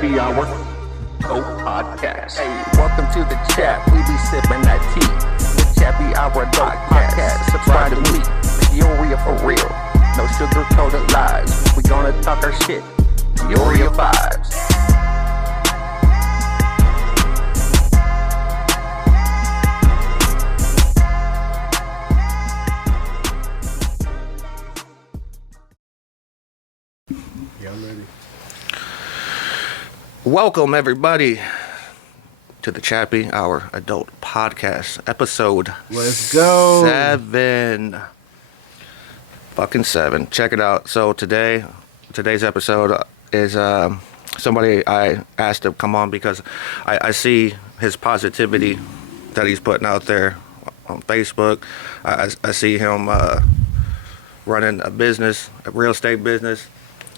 Chapai Hour Podcast. Hey, welcome to the chat. We be sipping that tea. The Chapai Hour Podcast. Subscribe to me. Peoria for real. No sugar-coated lies. We gonna talk our shit. Peoria vibes. Welcome, everybody, to the Chapai Hour Adult Podcast, episode Let's go. 7. Fucking 7. Check it out. So today's episode is somebody I asked to come on because I see his positivity that he's putting out there on Facebook. I see him running a business, a real estate business.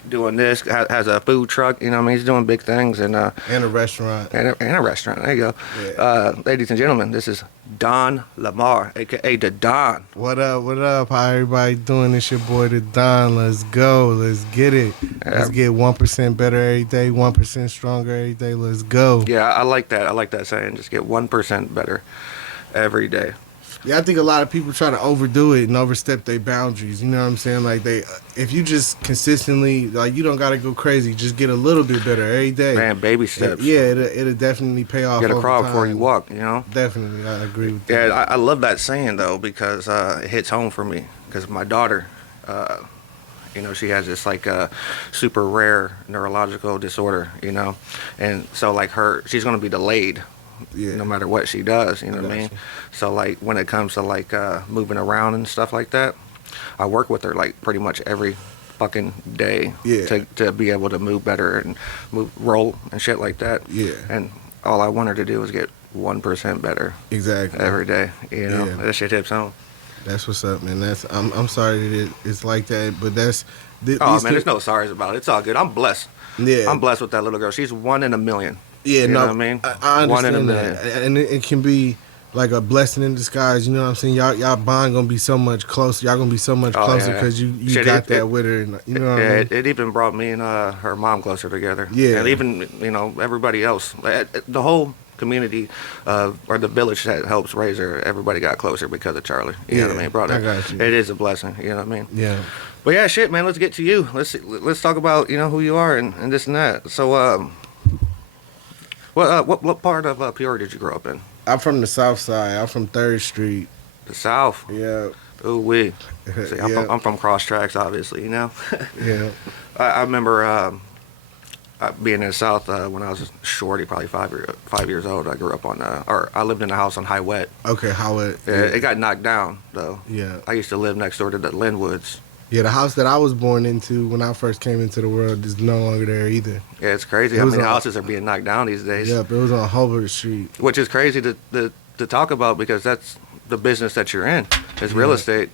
Doing this, has a food truck, you know what I mean? He's doing big things. And a restaurant. And a restaurant, there you go. Yeah. Ladies and gentlemen, this is Don Lamar, a.k.a. The Don. What up? How everybody doing? It's your boy, The Don. Let's go. Let's get it. Let's get 1% better every day, 1% stronger every day. Let's go. Yeah, I like that. I like that saying. Just get 1% better every day. Yeah, I think a lot of people try to overdo it and overstep their boundaries. You know what I'm saying? Like if you just consistently, like you don't gotta go crazy. Just get a little bit better every day. Man, baby steps. It'll definitely pay off. You gotta crawl before you walk. You know. Definitely, I agree with that. Yeah, I love that saying though because it hits home for me. Because my daughter, she has this like super rare neurological disorder. You know, and so like she's gonna be delayed. Yeah. No matter what she does, you know what I mean? So like when it comes to like moving around and stuff like that, I work with her like pretty much every fucking day to be able to move better and roll and shit like that. Yeah. And all I want her to do is get 1% better. Exactly. Every day. You know? Yeah. That shit hits home. That's what's up, man. I'm sorry that it's like that, but that's there's no sorries about it. It's all good. I'm blessed. Yeah. I'm blessed with that little girl. She's 1 in a million. Yeah, you know what I mean? I understand that. And it can be like a blessing in disguise. You know what I'm saying? Y'all bond gonna be so much closer. Y'all gonna be so much closer because you got that with her. And, you know what I mean? It even brought me and her mom closer together. Yeah. And even, everybody else. The whole community or the village that helps raise her, everybody got closer because of Charlie. You know what I mean? Brother, I got you. It is a blessing. You know what I mean? Yeah. But yeah, shit, man, let's get to you. Let's talk about, who you are and this and that. So, what part of Peoria did you grow up in? I'm from the South Side. I'm from 3rd Street. The South? Yeah. Ooh wee. See, I'm from Cross Tracks, obviously. Yeah. I remember being in the South when I was shorty, probably 5 years old. I grew up I lived in a house on High Wet. Okay, High Wet. Yeah. It got knocked down though. Yeah. I used to live next door to the Linwoods. Yeah, the house that I was born into when I first came into the world is no longer there either. Yeah, it's crazy how many houses are being knocked down these days. Yep, it was on Hobart Street. Which is crazy to talk about because that's the business that you're in. It's real estate.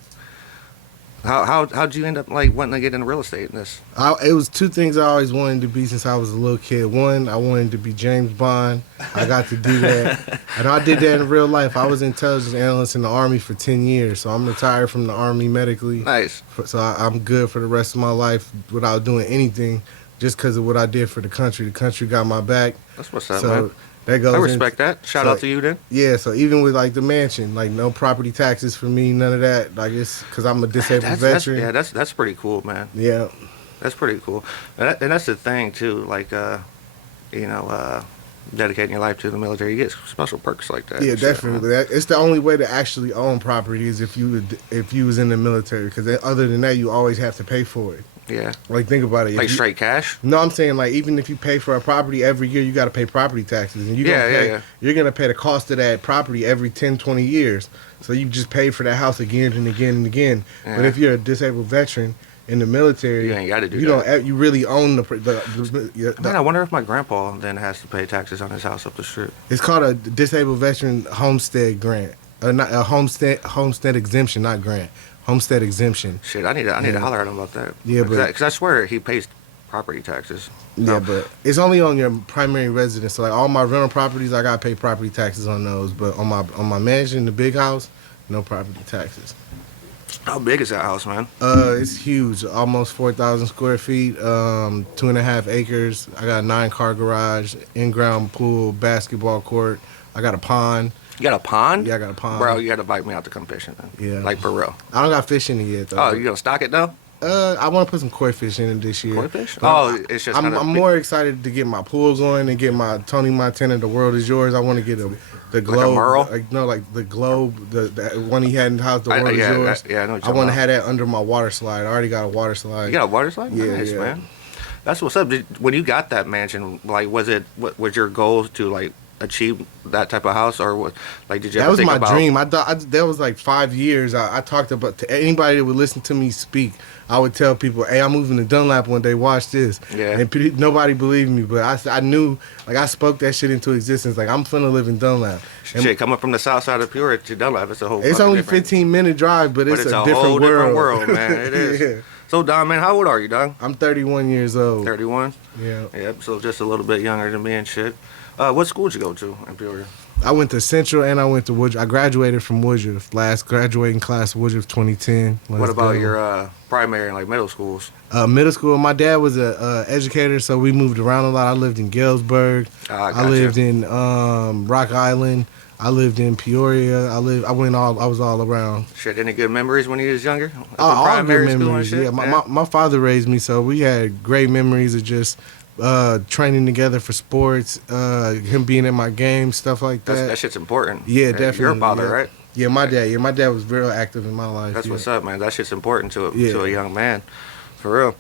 How'd you end up like wanting to get into real estate in this? It was 2 things I always wanted to be since I was a little kid. One, I wanted to be James Bond. I got to do that. And I did that in real life. I was an intelligence analyst in the Army for 10 years. So I'm retired from the Army medically. Nice. So I'm good for the rest of my life without doing anything just because of what I did for the country. The country got my back. That's what's up, man. That goes I respect that. Shout out to you then. Yeah, so even with like the mansion, like no property taxes for me, none of that. Like it's because I'm a disabled veteran. That's pretty cool, man. Yeah. That's pretty cool. And that's the thing too, like, dedicating your life to the military, you get special perks like that. Yeah, definitely. It's the only way to actually own property is if you was in the military, because other than that, you always have to pay for it. Yeah. Like, think about it. Like straight cash? No, I'm saying, like, even if you pay for a property every year, you got to pay property taxes. And you're going to pay the cost of that property every 10, 20 years. So you just pay for that house again and again and again. Yeah. But if you're a disabled veteran in the military, you ain't got to do that. You really own the Man, I wonder if my grandpa then has to pay taxes on his house up the street. It's called a disabled veteran homestead grant. Not a homestead exemption, not grant. Homestead exemption. Shit, I need to holler at him about that. Yeah, because I swear he pays property taxes. Yeah, but it's only on your primary residence. So like all my rental properties, I gotta pay property taxes on those. But on my mansion, the big house, no property taxes. How big is that house, man? It's huge, almost 4,000 square feet, 2.5 acres. I got a 9-car garage, in-ground pool, basketball court. I got a pond. You got a pond? Yeah, I got a pond. Bro, you got to invite me out to come fishing then. Yeah. Like for real. I don't got fish in it yet, though. Oh, you gonna stock it though? I want to put some koi fish in it this year. Koi fish? Oh, it's just I'm more excited to get my pool going and get my Tony Montana "The World Is Yours." I want to get the globe. Like a Merle? Like the globe, the one he had in the house. "The World Is Yours." I know what I want to have that under my water slide. I already got a water slide. You got a water slide? Yeah, Nice, yeah. man. That's what's up. When you got that mansion, like, was your goal to like achieve that type of house, or what? Like, did you? That was think my about... dream. That was like 5 years. I talked about to anybody that would listen to me speak. I would tell people, "Hey, I'm moving to Dunlap one day. Watch this." Yeah. And nobody believed me, but I knew, like, I spoke that shit into existence. Like, I'm finna live in Dunlap. And Shit, coming from the south side of Peoria to Dunlap, it's a whole. it's only different... 15-minute drive, but it's a different whole different world. world, man. It is. Yeah. So, Don, man, how old are you, Don? I'm 31 years old. 31. Yeah. Yep. So just a little bit younger than me and shit. What school did you go to in Peoria? I went to Central and I went to Woodruff. I graduated from Woodruff. Last graduating class, Woodruff 2010. What about your primary and like middle schools? Middle school, my dad was a educator, so we moved around a lot. I lived in Galesburg. Gotcha. I lived in Rock Island. I lived in Peoria. I was all around. Shit, any good memories when you was younger? All good memories. Yeah, my father raised me, so we had great memories of just training together for sports, him being in my games, stuff like that. That shit's important. Yeah, definitely. Your father, yeah. right? Yeah, my dad. Yeah, my dad was very active in my life. That's yeah. what's up, man. That shit's important to a young man, for real.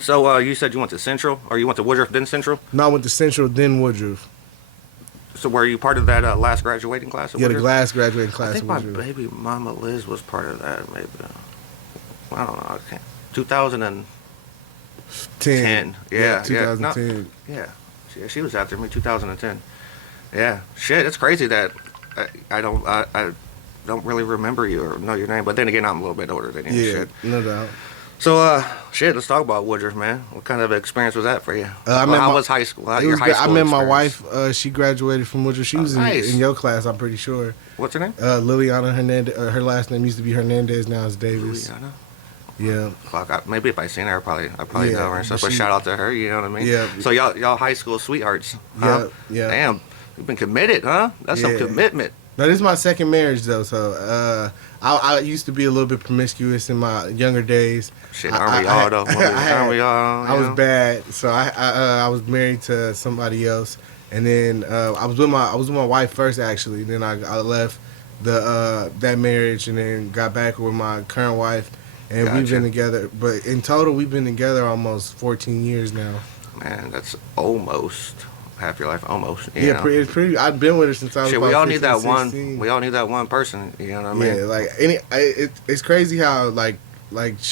So you said you went to Central, or you went to Woodruff then Central? No, I went to Central then Woodruff. So were you part of that last graduating class? Yeah, the last graduating class. I think my baby mama Liz was part of that. Maybe I don't know. I can't. 2010. 10. Yeah, 2010. Yeah, she was after me. 2010. Yeah, shit. It's crazy that I don't really remember you or know your name. But then again, I'm a little bit older than you. Yeah, shit. no doubt. So, shit, let's talk about Woodruff, man. What kind of experience was that for you? How was high school? Your high school I met my experience? wife. She graduated from Woodruff. She was in your class, I'm pretty sure. What's her name? Liliana Hernandez. Her last name used to be Hernandez. Now it's Davis. Liliana? Yeah. Fuck, maybe if I seen her, I probably know her and stuff. But shout out to her, you know what I mean? Yeah. So y'all high school sweethearts, huh? Yeah. Damn, you've been committed, huh? That's some commitment. Now, this is my second marriage, though, so I used to be a little bit promiscuous in my younger days. Shit, aren't we all, though? Aren't we all? I was bad, so I was married to somebody else, and then I was with my wife first, actually. Then I left that marriage, and then got back with my current wife, and Gotcha. We've been together. But in total, we've been together almost 14 years now. Man, that's almost half your life, almost. Yeah, it's pretty. I've been with her since I was. Shit, about we all 15, need that 16. one. We all need that one person. You know what I mean? Yeah, like it's crazy how like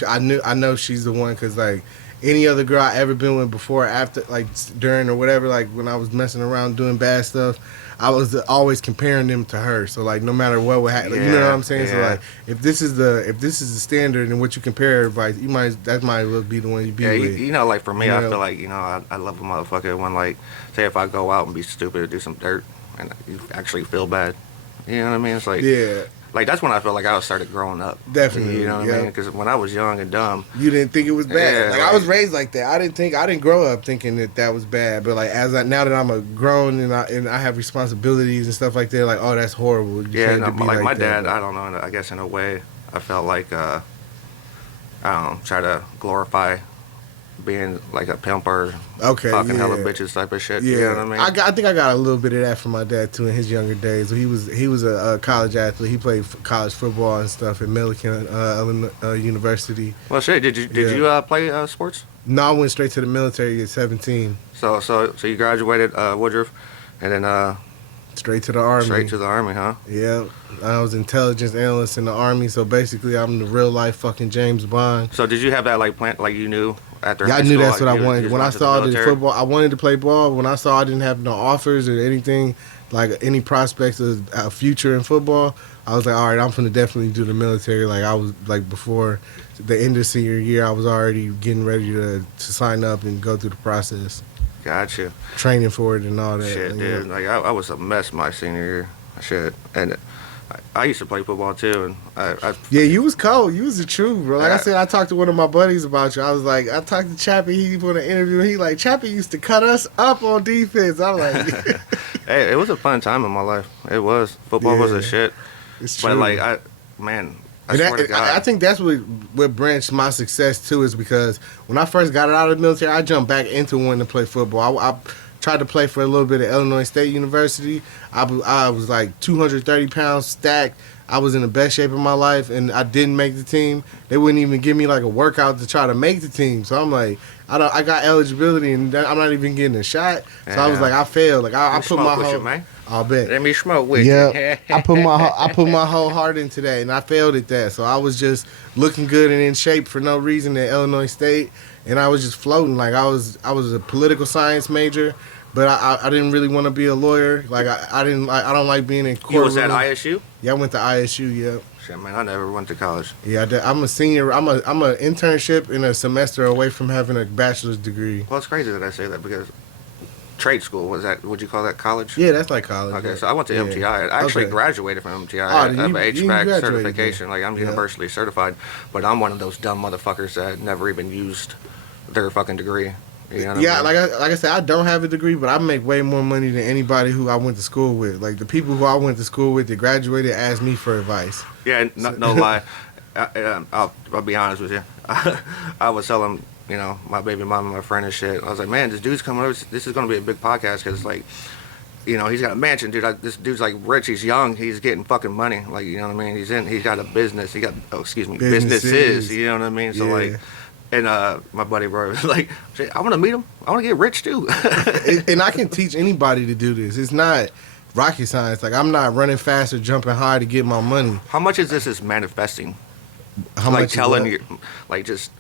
I know she's the one, because like any other girl I ever been with before, after, like during or whatever, like when I was messing around doing bad stuff, I was always comparing them to her. So like no matter what would happen, you know what I'm saying? Yeah. So like if this is the standard and what you compare everybody, that might be the one you be with. You know, like for me, You I know? feel like, you know, I love a motherfucker when, like, say if I go out and be stupid or do some dirt and you actually feel bad. You know what I mean? It's like, Yeah, like that's when I feel like I started growing up. definitely. You know what I mean? Because when I was young and dumb, You didn't think it was bad. Yeah, like I was raised like that. I didn't grow up thinking that was bad. But like now that I'm a grown and I have responsibilities and stuff like that, like, oh, that's horrible. You can't be like my that. dad, I don't know. I guess in a way, I felt like I don't know, try to glorify being like a pimp or fucking hella bitches type of shit. Yeah, You know what I mean? I think I got a little bit of that from my dad too in his younger days. He was a college athlete. He played college football and stuff at Millikan University. Well, shit. Did you play sports? No, I went straight to the military at 17. So you graduated Woodruff, and then Straight to the Army. straight to the Army, huh? Yeah, I was intelligence analyst in the Army. So basically, I'm the real life fucking James Bond. So did you have that like plan? Like you knew after? Yeah, high I knew school, that's what I you wanted. just When I went to the saw the military? football, I wanted to play ball. When I saw I didn't have no offers or anything, like any prospects of a future in football, I was like, all right, I'm gonna definitely do the military. Like I was like before the end of senior year, I was already getting ready to sign up and go through the process, Gotcha. training for it and all that. Shit, like, dude. yeah. Like I was a mess my senior year. Shit, and I used to play football too, and Yeah, you was cold. You was the truth, bro. Like I Yeah. said, I talked to one of my buddies about you. I was like, I talked to Chappie. He want to interview. He like, Chappie used to cut us up on defense. I'm like, hey, it was a fun time in my life. It was. Football was Yeah. a shit. it's true. But like, I And swear to God. I think that's what branched my success too, is because when I first got out of the military, I jumped back into wanting to play football. I tried to play for a little bit at Illinois State University. I was like 230 pounds stacked. I was in the best shape of my life, and I didn't make the team. They wouldn't even give me like a workout to try to make the team. So I'm like, I got eligibility, and I'm not even getting a shot. So I was Yeah. like, I failed. Like I put my with whole. you, man. I'll bet. Let me smoke with Yeah, you. I put my whole heart into that, and I failed at that. So I was just looking good and in shape for no reason at Illinois State, and I was just floating. Like I was a political science major, but I didn't really want to be a lawyer. Like I don't like being in court. You was at ISU? Yeah, I went to ISU. Yeah, Shit, man, I never went to college. yeah. I'm a senior. I'm a internship and a semester away from having a bachelor's degree. Well, it's crazy that I say that because trade school, would you call that college? Yeah, that's like college. Okay, yeah. so I went to Yeah. MTI. I actually Okay. graduated from MTI. Oh, I have you an HVAC graduated certification. then. Like, I'm Yeah. universally certified, but I'm one of those dumb motherfuckers that never even used their fucking degree. You know what Yeah, I mean? like I said, I don't have a degrry, but I make way more money than anybody who I went to school with. Like the people who I went to school with that graduated asked me for advice. Yeah, no lie. I'll be honest with you. I was telling, my baby mama, my friend and shit. I was like, man, this dude's coming over. This is going to be a big podcast because, like, he's got a mansion, dude. This dude's like rich. He's young. He's getting fucking money. Like, you know what I mean? He's got a business. Businesses. You know what I mean? So Yeah. like, and my buddy bro was like, shit, I want to meet him. I want to get rich too. And I can teach anybody to do this. It's not rocket science. Like I'm not running fast or jumping high to get my money. How much is this is manifesting? How Like much is telling what? you, like just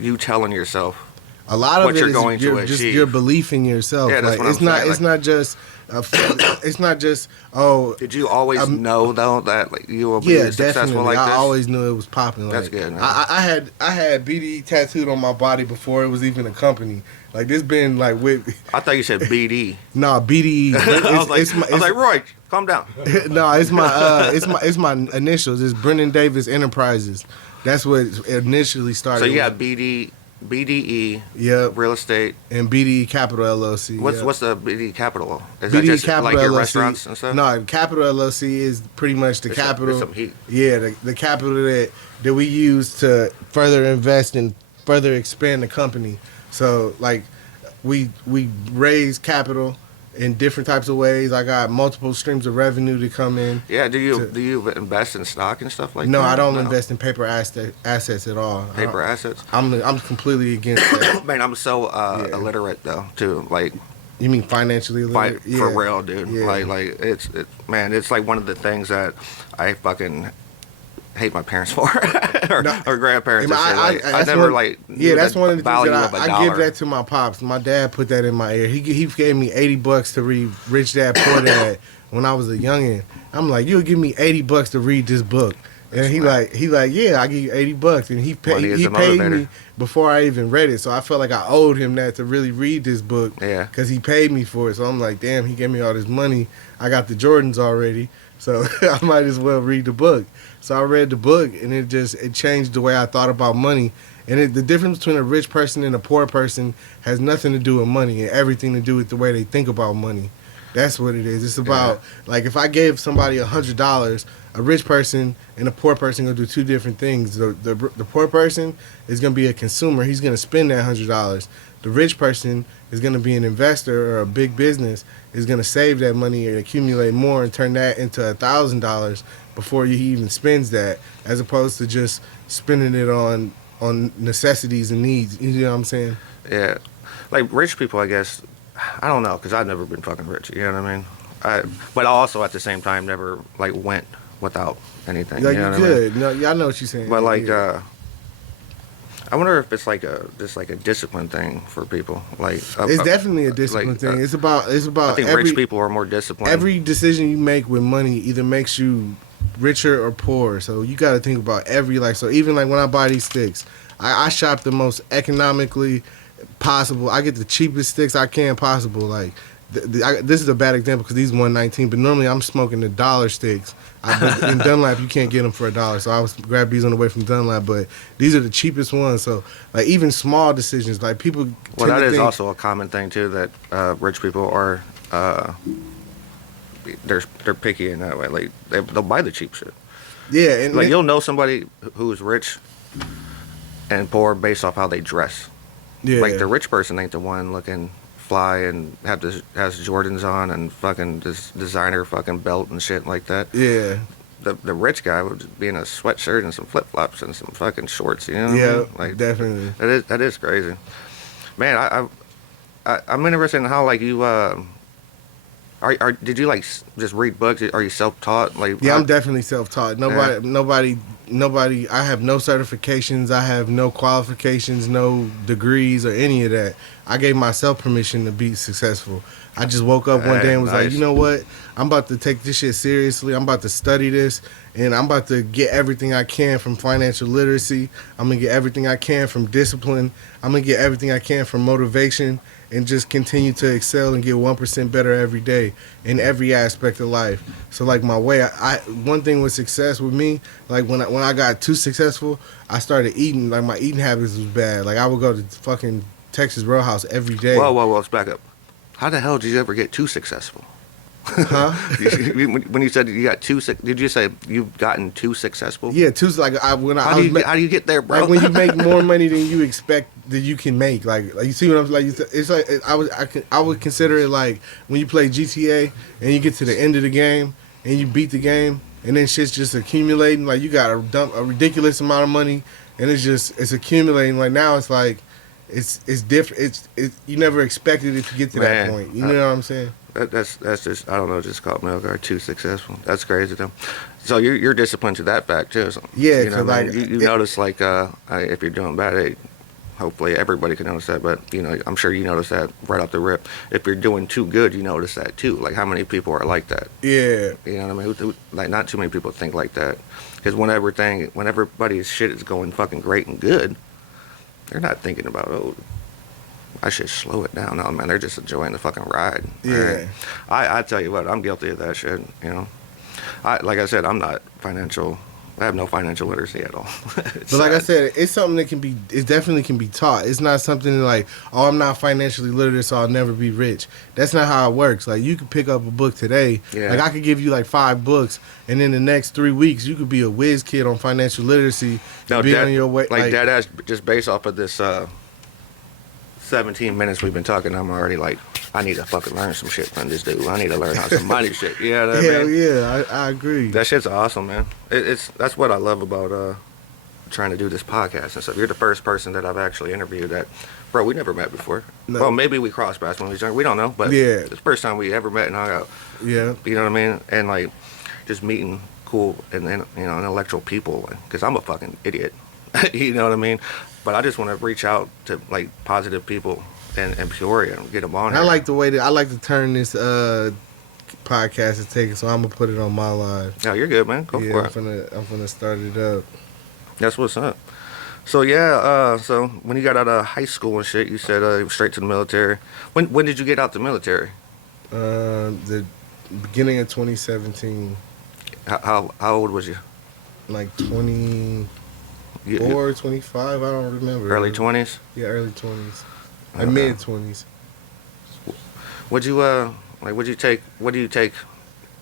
you telling yourself. A lot of what it you're is going to just achieve. your belief in yourself. Yeah, that's like, what it's I'm not. saying, It's like- not just. It's not just. Oh, Did you always know though that like you will be yeah, successful definitely. like I this? always knew it was popping. Like, That's good, man. I had BDE tattooed on my body before it was even a company. Like this been like with. I thought you said BD. No, BDE. I was like, It's my, Roy, calm down. no, it's my initials. It's Brendan Davis Enterprises. That's what it initially started. So you with. got BDE, Yep, real estate. and BDE Capital LLC. What's yep. what's the BDE Capital? Is BDE that just Capital like your LLC. restaurants and stuff? No, Capital LLC is pretty much the There's capital. some heat. Yeah, the capital that we use to further invest and further expand the company. So like we raise capital in different types of ways. I got multiple streams of revenue to come in. Yeah. Do you invest in stock and stuff like No, that? I don't invest in paper assets at all. paper assets. I'm completely against that. Man, I'm so illiterate though too. Like You mean financially illiterate? for real, dude. Yeah. Like it's it's like one of the things that I fucking hate my parents for or grandparents. I that's never one- like yeah, that's one of the things value that of a I dollar. give that to my pops. My dad put that in my ear. He gave me $80 to read Rich Dad Poor Dad when I was a youngin'. I'm like, you'll give me $80 to read this book, and he like yeah, I give you $80, and he Money is he a paid motivator. me before I even read it. So I felt like I owed him that to really read this book. Yeah. because he paid me for it. So I'm like, damn, he gave me all this money. I got the Jordans already, so I might as well read the book. So I read the book, and it changed the way I thought about money. And the difference between a rich person and a poor person has nothing to do with money and everything to do with the way they think about money. That's what it is. It's about, like, if I gave somebody $100, a rich person and a poor person going to do two different things. The poor person is going to be a consumer. He's going to spend that $100. The rich person is going to be an investor or a big business, is going to save that money and accumulate more and turn that into $1,000 before he even spends that, as opposed to just spending it on necessities and needs. You know what I'm saying? Yeah, like rich people, I guess. I don't know, because I've never been fucking rich. You know what I mean? But I also at the same time never like went without anything. Like, you know you what I mean? good. No, yeah, I know what you're saying. But like, Yeah. I wonder if it's like just like a discipline thing for people. Like, It's definitely a discipline like, thing. It's about I think rich people are more disciplined. every decision you make with money either makes you richer or poorer. So you got to think about so even like when I buy these sticks, I shop the most economically possible. I get the cheapest sticks I can possible. Like this is a bad example because these 119. But normally I'm smoking the dollar sticks. In Dunlap, you can't get them for $1. So I was grab these on the way from Dunlap. But these are the cheapest ones. So like even small decisions, like people. Well, that is also a common thing too. That rich people are they're picky in that way. Like they'll buy the cheap shit. Yeah, and like you'll know somebody who's rich and poor based off how they dress. Yeah, like the rich person ain't the one looking fly and has Jordans on and fucking this designer fucking belt and shit like that. Yeah. The rich guy would be in a sweatshirt and some flip flops and some fucking shorts. You know? Yeah, what I mean? Like definitely. That is crazy, man. I'm interested in how like you did you like just read books? Are you self-taught? Like yeah, I'm definitely self-taught. Nobody. I have no certifications. I have no qualifications, no degrees or any of that. I gave myself permission to be successful. I just woke up one day and was like, you know what? I'm about to take this shit seriously. I'm about to study this, and I'm about to get everything I can from financial literacy. I'm gonna get everything I can from discipline. I'm gonna get everything I can from motivation, and just continue to excel and get 1% better every day in every aspect of life. So like my way, one thing with success with me, like when I got too successful, I started eating, like my eating habits was bad. Like I would go to fucking Texas Roadhouse every day. Whoa, let's back up. How the hell did you ever get too successful? Huh? When you said you got too sick, did you say you've gotten too successful? Yeah, how do you get there, bro? Like when you make more money than you expect that you can make. Like you see what I'm like? It's like I would consider it like when you play GTA and you get to the end of the game and you beat the game and then shit's just accumulating. Like you got to dump a ridiculous amount of money and it's accumulating. Like now it's like it's different. You never expected it to get to that point. You know what I'm saying? That's just, I don't know, just called milk or too successful. That's crazy though. So you're disciplined to that fact too. So, yeah, you know, like you notice like if you're doing bad, hopefully everybody can notice that, but you know, I'm sure you notice that right off the rip. If you're doing too good, you notice that too. Like how many people are like that? Yeah, you know what I mean? Like not too many people think like that, because when everybody's shit is going fucking great and good, they're not thinking about I should slow it down. No, man, they're just enjoying the fucking ride. Yeah. Right? I tell you what, I'm guilty of that shit, you know. Like I said, I'm not financial. I have no financial literacy at all. But like I said, it's something that it definitely can be taught. It's not something like, oh, I'm not financially literate, so I'll never be rich. That's not how it works. Like you could pick up a book today. Yeah. Like I could give you like 5 books, and in the next 3 weeks, you could be a whiz kid on financial literacy. No, on your way. Like that has just based off of this 17 minutes we've been talking, I'm already like, I need to fucking learn some shit from this dude. I need to learn how some money shit. You know what I mean? Hell yeah, I agree. That shit's awesome, man. That's what I love about trying to do this podcast and stuff. You're the first person that I've actually interviewed that, bro, we never met before. No. Well, maybe we crossed paths when we was young. We don't know, but yeah, it's the first time we ever met and hung out. Yeah. You know what I mean? And like, just meeting cool and you know, intellectual people, because I'm a fucking idiot. You know what I mean? But I just want to reach out to like positive people in Peoria and get them on. I like the way that I like to turn this podcast and take it, so I'm gonna put it on my live. No, you're good, man. Go for it. I'm gonna start it up. That's what's up. So yeah, so when you got out of high school and shit, you said straight to the military. When did you get out the military? The beginning of 2017. How old was you? Like 24, 25, I don't remember. Early 20s? Yeah, early 20s. Like mid 20s. What do you take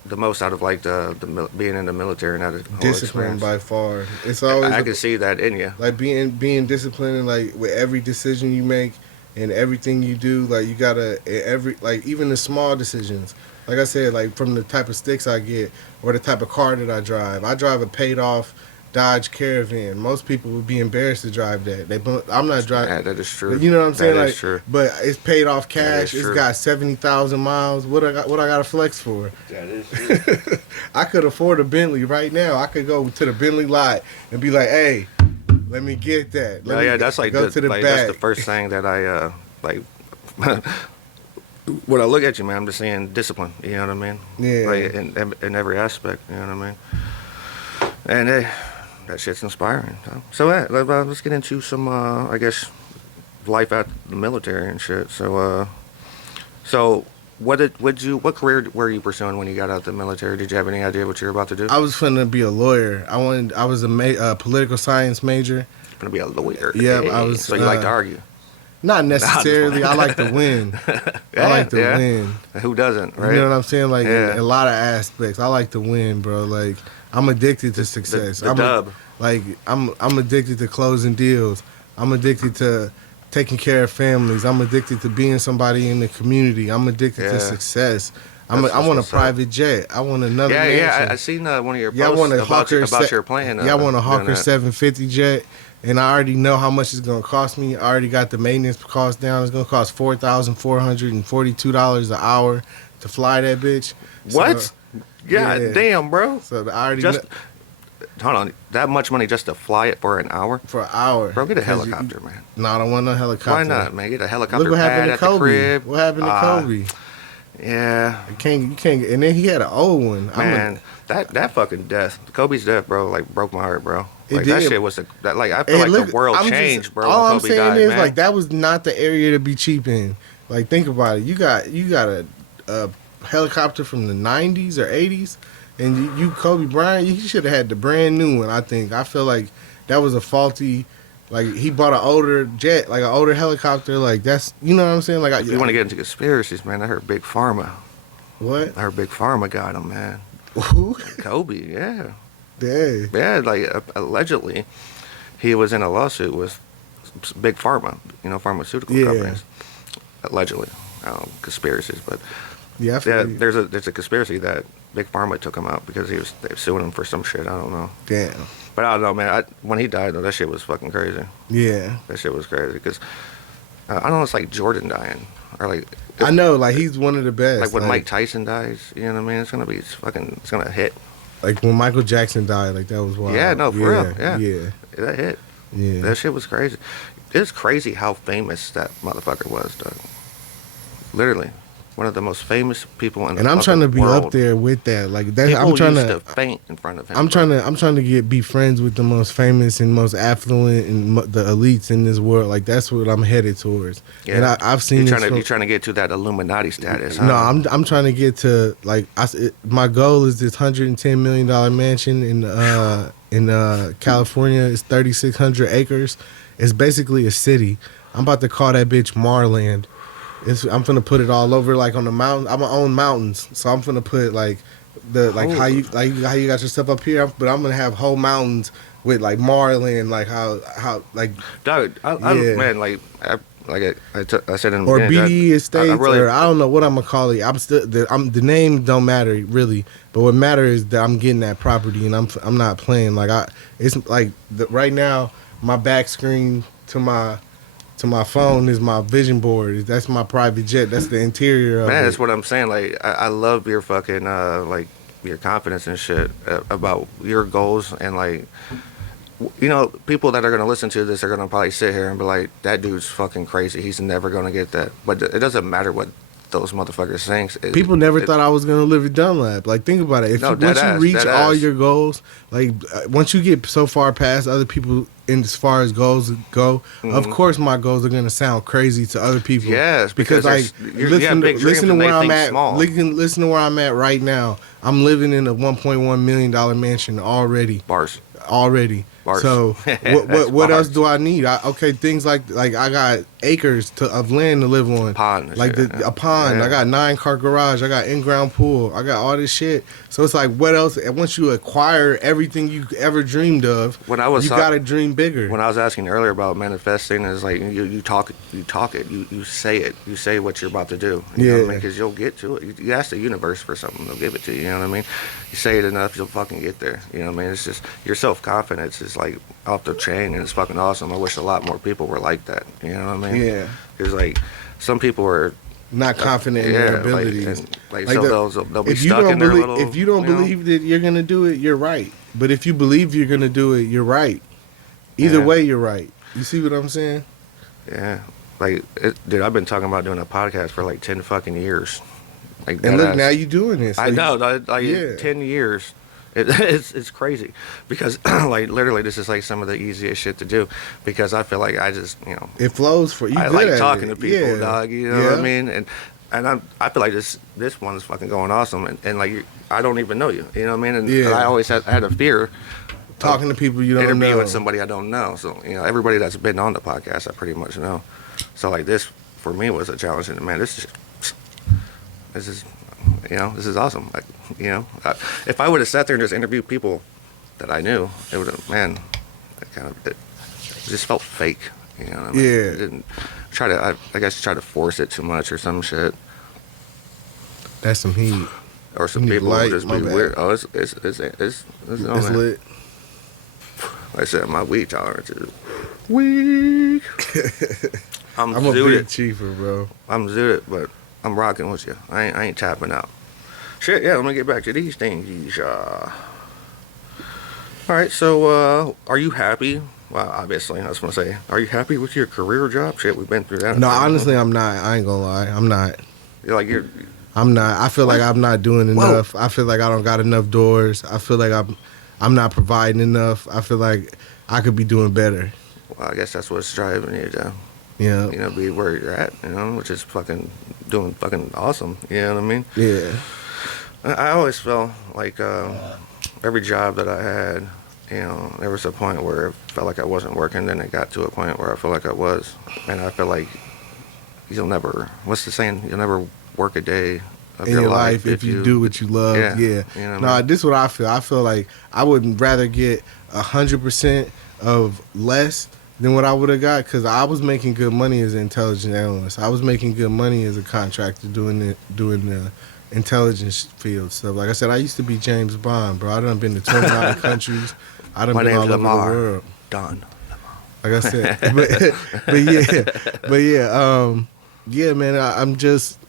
the most out of like the being in the military and out of discipline by far? It's always I can see that in you. Like being disciplined and like with every decision you make and everything you do, like you gotta even the small decisions. Like I said, like from the type of sticks I get or the type of car that I drive. I drive a paid off Dodge Caravan. Most people would be embarrassed to drive that. I'm not driving. Yeah, that is true. You know what I'm saying? That is true. But it's paid off cash. It's got 70,000 miles. What I got to flex for? That is true. I could afford a Bentley right now. I could go to the Bentley lot and be like, "Hey, let me get that." That's like go to the back. That's the first thing that I like. When I look at you, man, I'm just saying discipline. You know what I mean? Yeah. Like in every aspect. You know what I mean? And that shit's inspiring. So let's get into some, I guess, life at the military and shit. So What career were you pursuing when you got out of the military? Did you have any idea what you were about to do? I was finna be a lawyer. I was a political science major. Gonna be a lawyer. Yeah, Hey. I was. So you like to argue? Not necessarily. I like to win. I like to win. Who doesn't, right? You know what I'm saying? Like in a lot of aspects, I like to win, bro. Like I'm addicted to success. The dub. I'm addicted to closing deals. I'm addicted to taking care of families. I'm addicted to being somebody in the community. I'm addicted to success. I want a private jet. I want another mansion. Yeah, I seen one of your posts I want a about your plan. I want a Hawker 750 jet, and I already know how much it's going to cost me. I already got the maintenance cost down. It's going to cost $4,442 an hour to fly that bitch. What? So, God damn, bro. So I already hold on, that much money just to fly it for an hour? For an hour. Bro, get a helicopter, man. No, I don't want no helicopter. Why not, man? Get a helicopter. Look what happened to Kobe. The crib. What happened to Kobe? Yeah. You can't, and then he had an old one. Man, that fucking death, Kobe's death, bro, like broke my heart, bro. Like that shit was I feel like the world changed, bro. All when I'm Kobe saying died, is man. like that was not the area to be cheap in. Like think about it. You got a helicopter from the 90s or 80s, and you Kobe Bryant, you should have had the brand new one. I feel like that was a faulty. Like he bought an older jet, like an older helicopter. Like that's, you know what I'm saying. Like if you want to get into conspiracies, man, I heard Big Pharma. What? I heard Big Pharma got him, man. Who? Kobe, yeah. Dang. Yeah, like allegedly, he was in a lawsuit with Big Pharma, pharmaceutical companies. Allegedly, conspiracies, but there's a conspiracy that Big Pharma took him out because they were suing him for some shit. I don't know. Damn. But I don't know, man. When he died, though, that shit was fucking crazy. Yeah. That shit was crazy because I don't know. It's like Jordan dying, or like I know, like he's one of the best. Like when Mike Tyson dies, you know what I mean? It's gonna hit. Like when Michael Jackson died, like that was wild. Yeah, no, for real. Yeah, that hit. Yeah, that shit was crazy. It's crazy how famous that motherfucker was, dog. Literally, one of the most famous people in the world. And I'm trying to be up there with that. Like that, people I'm trying used to faint in front of him. I'm trying to be friends with the most famous and most affluent and the elites in this world. Like that's what I'm headed towards. Yeah. And I've seen. You're trying to get to that Illuminati status. Huh? No, I'm trying to get to like my goal is this $110 million mansion in California. It's 3,600 acres. It's basically a city. I'm about to call that bitch Marland. I'm finna put it all over, like on the mountain. I'm gonna own mountains, so I'm finna put like how you got your stuff up here, but I'm gonna have whole mountains with like Marland, like how like. Dog, man, like I said in the or beginning, BDE Estates, or I don't know what I'm gonna call it. The name don't matter really, but what matters is that I'm getting that property and I'm not playing. Like it's like right now my back screen to my phone is my vision board. That's my private jet. That's the interior of it. Man, that's what I'm saying. Like, I love your fucking, like, your confidence and shit about your goals. And, like, people that are going to listen to this are going to probably sit here and be like, that dude's fucking crazy. He's never going to get that. But it doesn't matter what those motherfuckers think. People never thought I was going to live at Dunlap. Like, think about it. Once you reach all your goals, like, once you get so far past other people in as far as goals go, of course my goals are going to sound crazy to other people. Yes, because like, listen to where I'm at. Listen to where I'm at right now. I'm living in a $1.1 million mansion already. Bars. So what else do I need? Things like I got acres of land to live on. Pond. Like a pond. Yeah. I got 9-car garage. I got in-ground pool. I got all this shit. So it's like, what else? And once you acquire everything you ever dreamed of, you got to dream bigger. When I was asking earlier about manifesting, it's like you talk it, you say it, you say what you're about to do. You know what I mean? Because you'll get to it. You ask the universe for something, they'll give it to you. You know what I mean? You say it enough, you'll fucking get there. You know what I mean? It's just your self-confidence is like off the chain, and it's fucking awesome. I wish a lot more people were like that. You know what I mean? Yeah. Because like some people are not confident in their abilities. They'll be stuck in their little. If you don't believe that you're gonna do it, you're right. But if you believe you're gonna do it, you're right. Either way, you're right. You see what I'm saying? Yeah. Dude, I've been talking about doing a podcast for like 10 fucking years. Like, and look, now you're doing this. I know. 10 years. It's crazy because like literally this is like some of the easiest shit to do because I feel like I just it flows for you. I like talking to people, dog. You know what I mean? And and I feel like this one's fucking going awesome, and like I don't even know you. You know what I mean? And Yeah. I always had a fear Talking to people you don't interviewing know. somebody I don't know. So everybody that's been on the podcast, I pretty much know. So like this for me was a challenge, and man, this is this is awesome. Like if I would have sat there and just interviewed people that I knew, it would have it just felt fake. You know what I mean? Yeah. It didn't try to. I guess try to force it too much or some shit. That's some heat. Or some people would just be weird. Oh, it's lit. Like I said, my weed tolerance is weak. I'm a zooted. big chiefer, bro. I'm zooted, but I'm rocking with you. I ain't tapping out. Shit, yeah, let me get back to these things. All right, so are you happy? Well, obviously, I was going to say, are you happy with your career job? Shit, we've been through that. No, honestly, I'm not. I ain't gonna lie. I'm not. I'm not. I feel like I'm not doing enough. Whoa. I feel like I don't got enough doors. I feel like I'm not providing enough. I feel like I could be doing better. Well, I guess that's what's driving you to, yeah, be where you're at, which is doing fucking awesome. You know what I mean? Yeah. I always felt like every job that I had, there was a point where it felt like I wasn't working. Then it got to a point where I felt like I was, and I feel like you'll never. What's the saying? You'll never work a day of in your life if you do what you love. Yeah. You know no, this is what I feel. I feel like I would rather get 100% of less than what I would have got, because I was making good money as an intelligence analyst. I was making good money as a contractor doing the intelligence field stuff. Like I said, I used to be James Bond, bro. I done been to 29 countries. I done been all over the world. Don Like Lamar. I said, yeah, man. I'm just,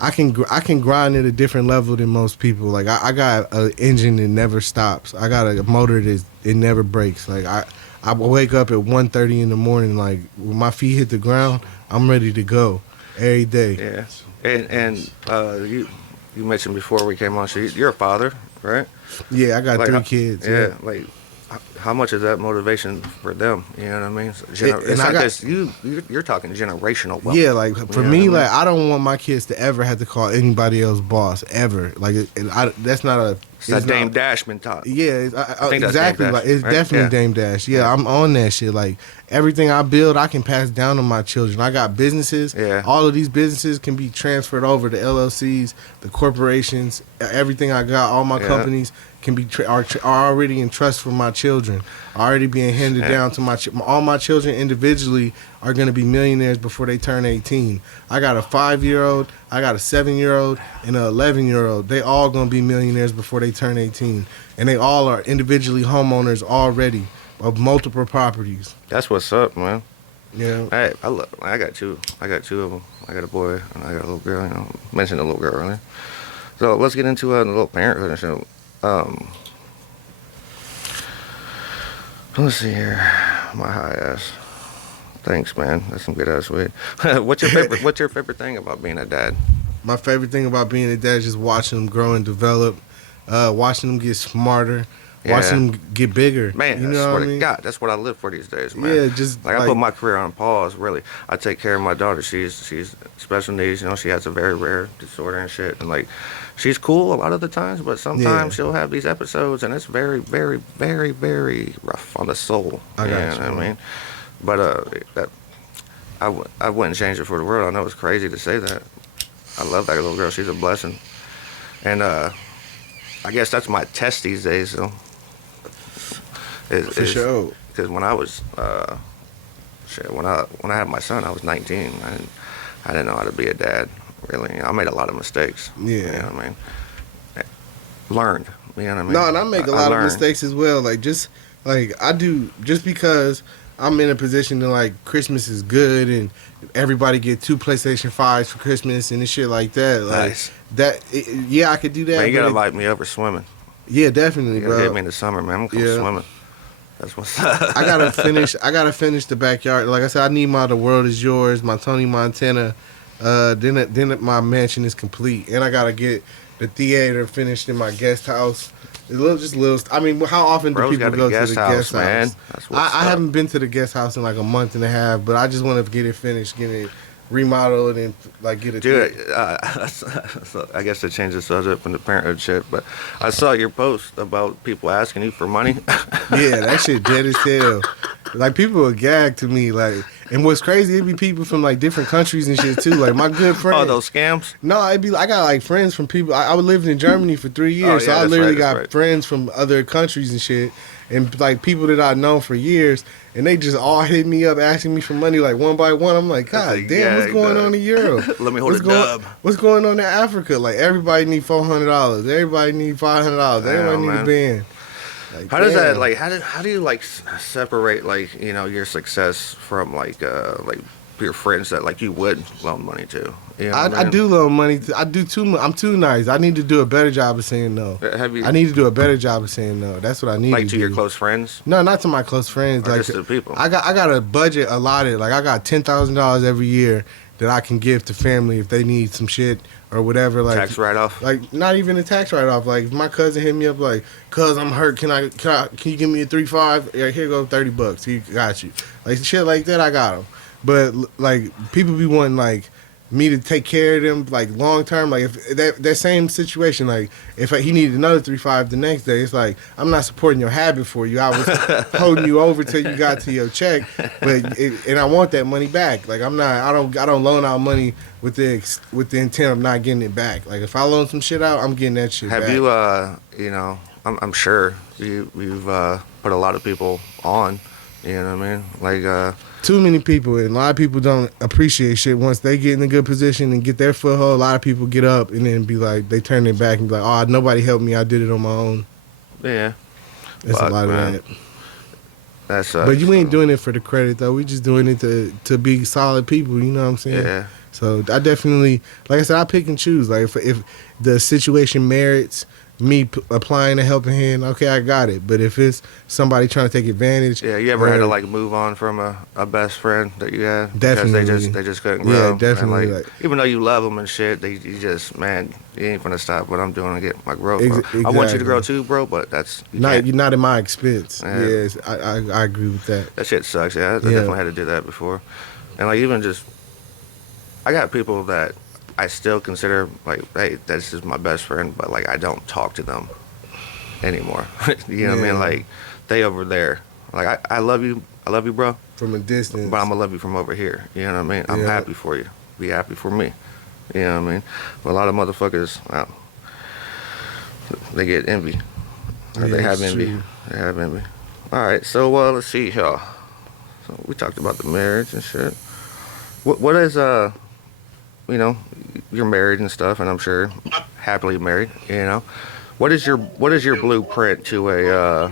I can grind at a different level than most people. Like I got an engine that never stops. I got a motor that it never breaks. Like I wake up at 1:30 in the morning. Like when my feet hit the ground, I'm ready to go every day. Yeah, and you mentioned before we came on, so you're a father, right? Yeah, I got 3 kids. Yeah, like. How much is that motivation for them? You know what I mean? It's not just you're talking generational wealth. Yeah, like for me, like I don't want my kids to ever have to call anybody else boss ever. Like that's not a. It's that Dame Dash mentality. Yeah, exactly. Dash, like it's right? definitely Dame Dash. Yeah, I'm on that shit. Like everything I build, I can pass down to my children. I got businesses. Yeah. All of these businesses can be transferred over to LLCs, the corporations. Everything I got, all my companies can be are already in trust for my children. Already being handed down to all my children individually are going to be millionaires before they turn 18. I got a 5-year-old, I got a 7-year-old, and an 11-year-old. They all going to be millionaires before they turn 18, and they all are individually homeowners already of multiple properties. That's what's up, man. Yeah. Hey, I got two of them. I got a boy and I got a little girl. Mentioned a little girl earlier. So let's get into the little parenthood and shit. Let's see here. My high ass. Thanks, man. That's some good ass weed. What's your favorite thing about being a dad? My favorite thing about being a dad is just watching them grow and develop, watching them get smarter, watching them get bigger. Man, you know what I mean? God, that's what I live for these days, man. Yeah, just like I put my career on pause. Really, I take care of my daughter. She's special needs. She has a very rare disorder and shit. And like, she's cool a lot of the times, but sometimes she'll have these episodes, and it's very, very, very, very rough on the soul. I got you. Know what I mean? But I wouldn't change it for the world. I know it's crazy to say that. I love that little girl. She's a blessing. And I guess that's my test these days. So. For sure. Because when I was, when I had my son, I was 19. I didn't know how to be a dad. Really, I made a lot of mistakes. Yeah. You know what I mean? Learned. You know what I mean? No, and I make a lot of mistakes as well. Like just because I'm in a position to like Christmas is good and everybody get 2 PlayStation 5s for Christmas and shit like that. Like nice. I could do that. Man, you gotta invite me over swimming. Yeah, definitely, you bro. Hit me in the summer, man. I'm going swimming. That's what's up. I gotta finish the backyard. Like I said, I need my The World Is Yours, my Tony Montana. Then my mansion is complete, and I gotta get the theater finished in my guest house. I mean, how often do people go to the guest house? Man. I haven't been to the guest house in like a month and a half, but I just want to get it finished, get it remodel it and like get it. Dude, so I guess to change the subject from the parenthood shit, but I saw your post about people asking you for money. Yeah, that shit dead as hell. Like people would gag to me, like, and what's crazy, it'd be people from like different countries and shit too. Like my good friend. Oh, those scams? No, it'd be. I got like friends from people. I was living in Germany for 3 years, Oh, yeah, so I literally got right. friends from other countries and shit, and like people that I've known for years, and they just all hit me up asking me for money like one by one. I'm like, God like, damn, yeah, what's going on in Europe? Let me hold a dub. What's going on in Africa? Like everybody need $400. Everybody need $500. Everybody need a band. Like, how does that like? How do you like separate like your success from like your friends that like you would loan money to? You know I do loan money. I do too much. I'm too nice. I need to do a better job of saying no. I need to do a better job of saying no. That's what I need. Like to to do. your close friends? No, not to my close friends. Or like just to people. I got a budget allotted. Like I got $10,000 every year that I can give to family if they need some shit or whatever. Like tax write off. Like not even a tax write off. Like if my cousin hit me up like, "Cuz I'm hurt. Can you give me a 3-5? Yeah, here go $30. He got you." Like shit like that. I got them. But like people be wanting like me to take care of them like long term. Like if that same situation, like if he needed another 3-5 the next day, it's like I'm not supporting your habit for you. I was holding you over till you got to your check, and I want that money back. Like I'm not. I don't loan out money with the intent of not getting it back. Like if I loan some shit out, I'm getting that shit back. Have you I'm sure you've put a lot of people on. You know what I mean? Like too many people, and a lot of people don't appreciate shit once they get in a good position and get their foothold. A lot of people get up and then be like, they turn their back and be like, "Oh, nobody helped me. I did it on my own." Yeah, that's a lot of that. That's but you ain't doing it for the credit though. We just doing it to be solid people. You know what I'm saying? Yeah. So I definitely, like I said, I pick and choose. Like if the situation merits me applying a helping hand, okay, I got it. But if it's somebody trying to take advantage, yeah, you ever had to like move on from a best friend that you had? Definitely, because they just couldn't grow. Yeah, definitely. And like, even though you love them and shit, you just man, you ain't gonna stop what I'm doing to get my growth. Exactly. I want you to grow too, bro. But that's you're not at my expense. Yeah. Yes, I agree with that. That shit sucks. Yeah, I definitely had to do that before, and like even just, I got people that I still consider like, hey, this is my best friend, but like I don't talk to them anymore. You know what I mean? Like they over there. Like I love you, bro. From a distance. But I'm gonna love you from over here. You know what I mean? I'm happy for you. Be happy for me. You know what I mean? But a lot of motherfuckers, well, they get envy. Or they have envy. True. They have envy. All right, so let's see here. So we talked about the marriage and shit. What is you're married and stuff, and I'm sure happily married. You know, what is your blueprint to a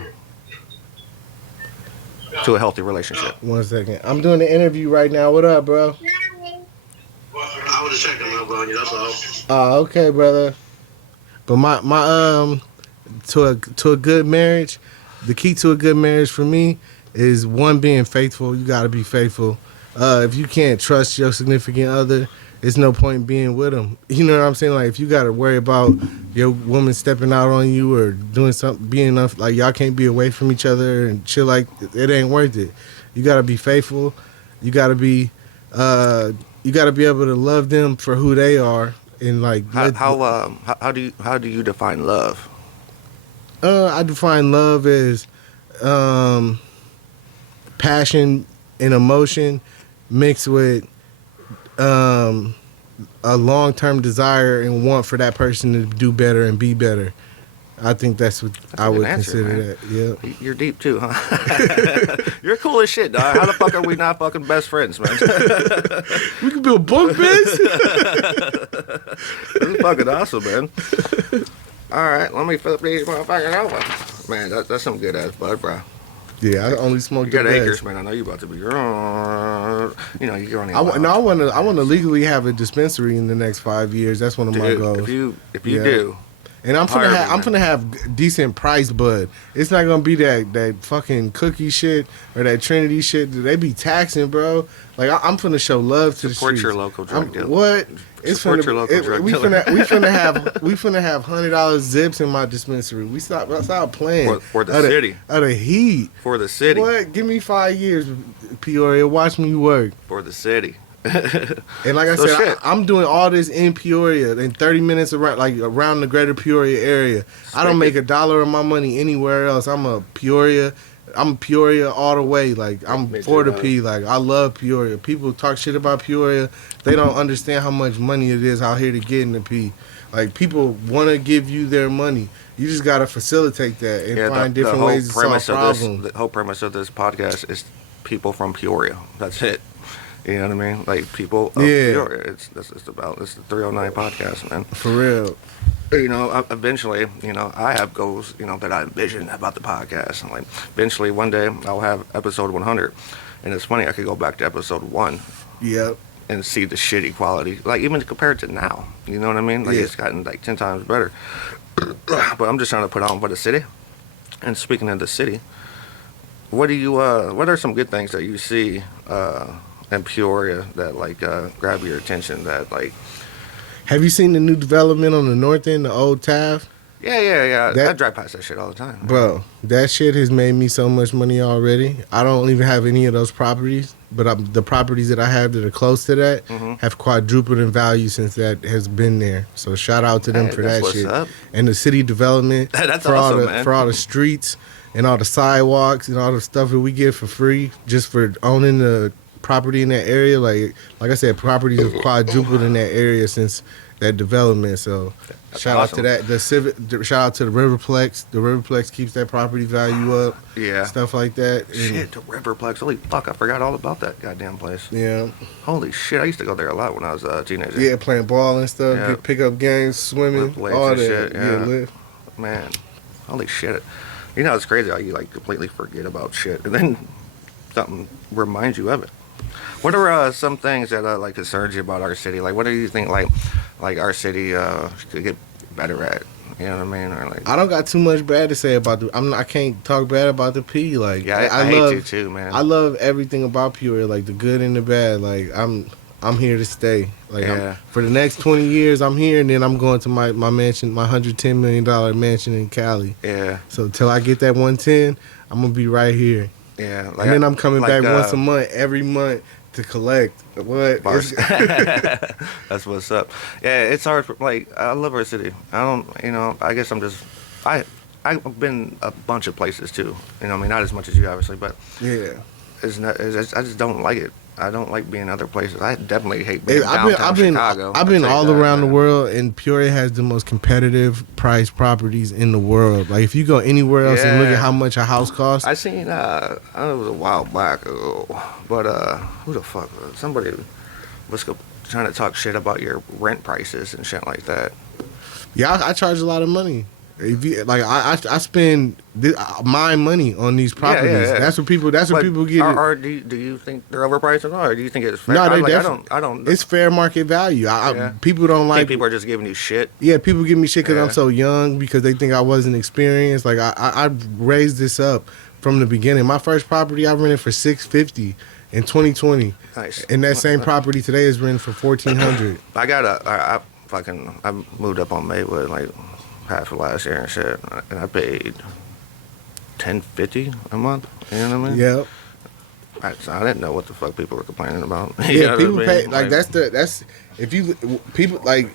healthy relationship? 1 second, I'm doing an interview right now. What up, bro? I was just checking up on you. That's all. Oh, okay, brother. But my to a good marriage, the key to a good marriage for me is one, being faithful. You got to be faithful. If you can't trust your significant other, there's no point being with them. You know what I'm saying? Like if you got to worry about your woman stepping out on you or doing something, being enough, like y'all can't be away from each other and shit, like it ain't worth it. You got to be faithful. You got to be able to love them for who they are. And like how do you define love? I define love as passion and emotion mixed with a long-term desire and want for that person to do better and be better. I think that's what I would consider, man. That. Yeah. You're deep too, huh? You're cool as shit, dog. How the fuck are we not fucking best friends, man? We could build bunk beds. This is fucking awesome, man. All right, let me flip these motherfuckers over. Man, that's some good ass bud, bro. Yeah, I only smoke. You got acres, man. I know you about to be. You're only. I want to legally have a dispensary in the next 5 years. That's one of my goals. If you do. And I'm finna have decent price bud. It's not gonna be that fucking cookie shit or that Trinity shit. They be taxing, bro. Like I'm finna show love to the streets. Support your local drug dealer. What? Support your local drug dealer. We finna have $100 zips in my dispensary. We stop playing for the city. Out of heat. For the city. What? Give me 5 years, Peoria. Watch me work. For the city. And like I So said, shit. I'm doing all this in Peoria in 30 minutes around the greater Peoria area. I don't make $1 of my money anywhere else. I'm Peoria all the way. Like I'm Me for too, the man. P. Like I love Peoria. People talk shit about Peoria. They don't understand how much money it is out here to get in the P. Like people want to give you their money. You just gotta facilitate that and find different ways to solve problems. The whole premise of this podcast is people from Peoria. That's it. You know what I mean? Like people of Peoria. It's the 309 podcast, man. For real. You know, eventually, you know, I have goals, you know, that I envision about the podcast. And like, eventually, one day, I'll have episode 100. And it's funny, I could go back to episode 1 Yep. and see the shitty quality, like even compared to now. You know what I mean? Like it's gotten like 10 times better. But I'm just trying to put on for the city. And speaking of the city, what are some good things that you see in Peoria that like grab your attention? That like, Have you seen the new development on the north end, the old Taft? yeah. I drive past that shit all the time, Bro, that shit has made me so much money already. I don't even have any of those properties, but the properties that I have that are close to that have quadrupled in value since that has been there. So shout out to them for that what's shit. up. And the city development That's for awesome, all man. for all the streets and all the sidewalks and all the stuff that we get for free just for owning the property in that area. Like I said, properties have quadrupled in that area since that development. So shout out to that. Shout out to the Riverplex. The Riverplex keeps that property value up. Yeah. Stuff like that. And, Shit, the Riverplex. Holy fuck, I forgot all about that goddamn place. yeah. Holy shit, I used to go there a lot when I was a teenager. Yeah, playing ball and stuff, Yeah. pick up games, swimming, Lift weights all and that. shit, yeah. Lift. Man, holy shit. You know, it's crazy how you like completely forget about shit and then something reminds you of it. What are some things that like concerns you about our city? Like, what do you think like our city could get better at? You know what I mean? Or like, I don't got too much bad to say about I can't talk bad about the P. Like, yeah, I hate you too, man. I love everything about Peoria, like the good and the bad. Like, I'm here to stay. Like, Yeah. for the next 20 years, I'm here, and then I'm going to my mansion, my $110 million mansion in Cali. Yeah, So till I get that 110, I'm gonna be right here. yeah. Like, And then I'm coming like, back once a month, every month to collect. What? bars. That's what's up. Yeah, it's hard. Like, I love our city. I don't, you know, I guess I'm just, I've been a bunch of places too. You know, I mean, not as much as you obviously, but Yeah. I just don't like it. I don't like being other places. I definitely hate being downtown Chicago. I've been I'll tell all you that, around the man. world, and Peoria has the most competitive price properties in the world. Like, if you go anywhere else and look Yeah. at how much a house costs, I seen, I know it was a while back ago, but who the fuck? Somebody was trying to talk shit about your rent prices and shit like that. yeah, I charge a lot of money. If you, like, I spend my money on these properties. yeah. That's what people. That's what But people get. do you think they're overpriced or not? Or do you think it's fair? No, they I definitely. don't. It's fair market value. Yeah. People don't I like. think people are just giving you shit. Yeah, people give me shit because Yeah. I'm so young because they think I wasn't experienced. Like I raised this up from the beginning. My first property I rented for $650 in 2020, Nice. and that same property today is rented for $1,400. I moved up on Maywood like half of last year and shit, and I paid $10.50 a month. You know what I mean? Yep. I didn't know what the fuck people were complaining about. You know Yeah, what people I mean? pay like that's if you people like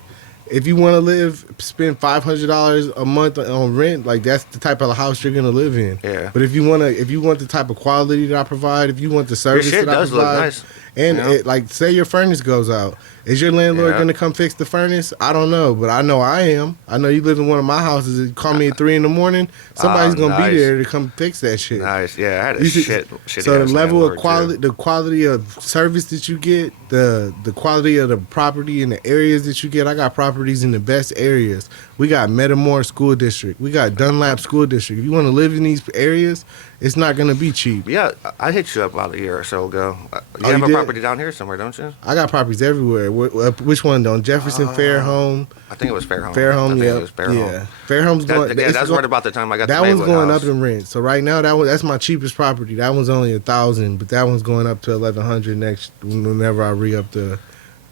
if you want to spend $500 a month on rent, like that's the type of house you're gonna live in. Yeah. But if you want the type of quality that I provide, if you want the Your service shit that I does look provide, nice. and you know? like say your furnace goes out, is your landlord Yeah. gonna come fix the furnace? I don't know, but I know I am. I know you live in one of my houses. You call me at 3 a.m. Somebody's gonna nice. be there to come fix that shit. Nice. Yeah, I had a You see- shitty so the ass level of landlord, quality, too. the quality of service that you get, the quality of the property and the areas that you get. I got properties in the best areas. We got Metamore School District. We got Dunlap School District. If you want to live in these areas, it's not going to be cheap. Yeah, I hit you up about a year or so ago. You Oh, have you a did? property down here somewhere, don't you? I got properties everywhere. Which one, though? Jefferson, Fairhome, I think it was Fairhome. I Fairhome, think yeah, it was Fairhome. yeah. Fairhome's going. Yeah, it's that's going- right about the time I got That the one's Maywood going house. up in rent. So right now, that's my cheapest property. That one's only $1,000, but that one's going up to $1,100 next whenever I re up the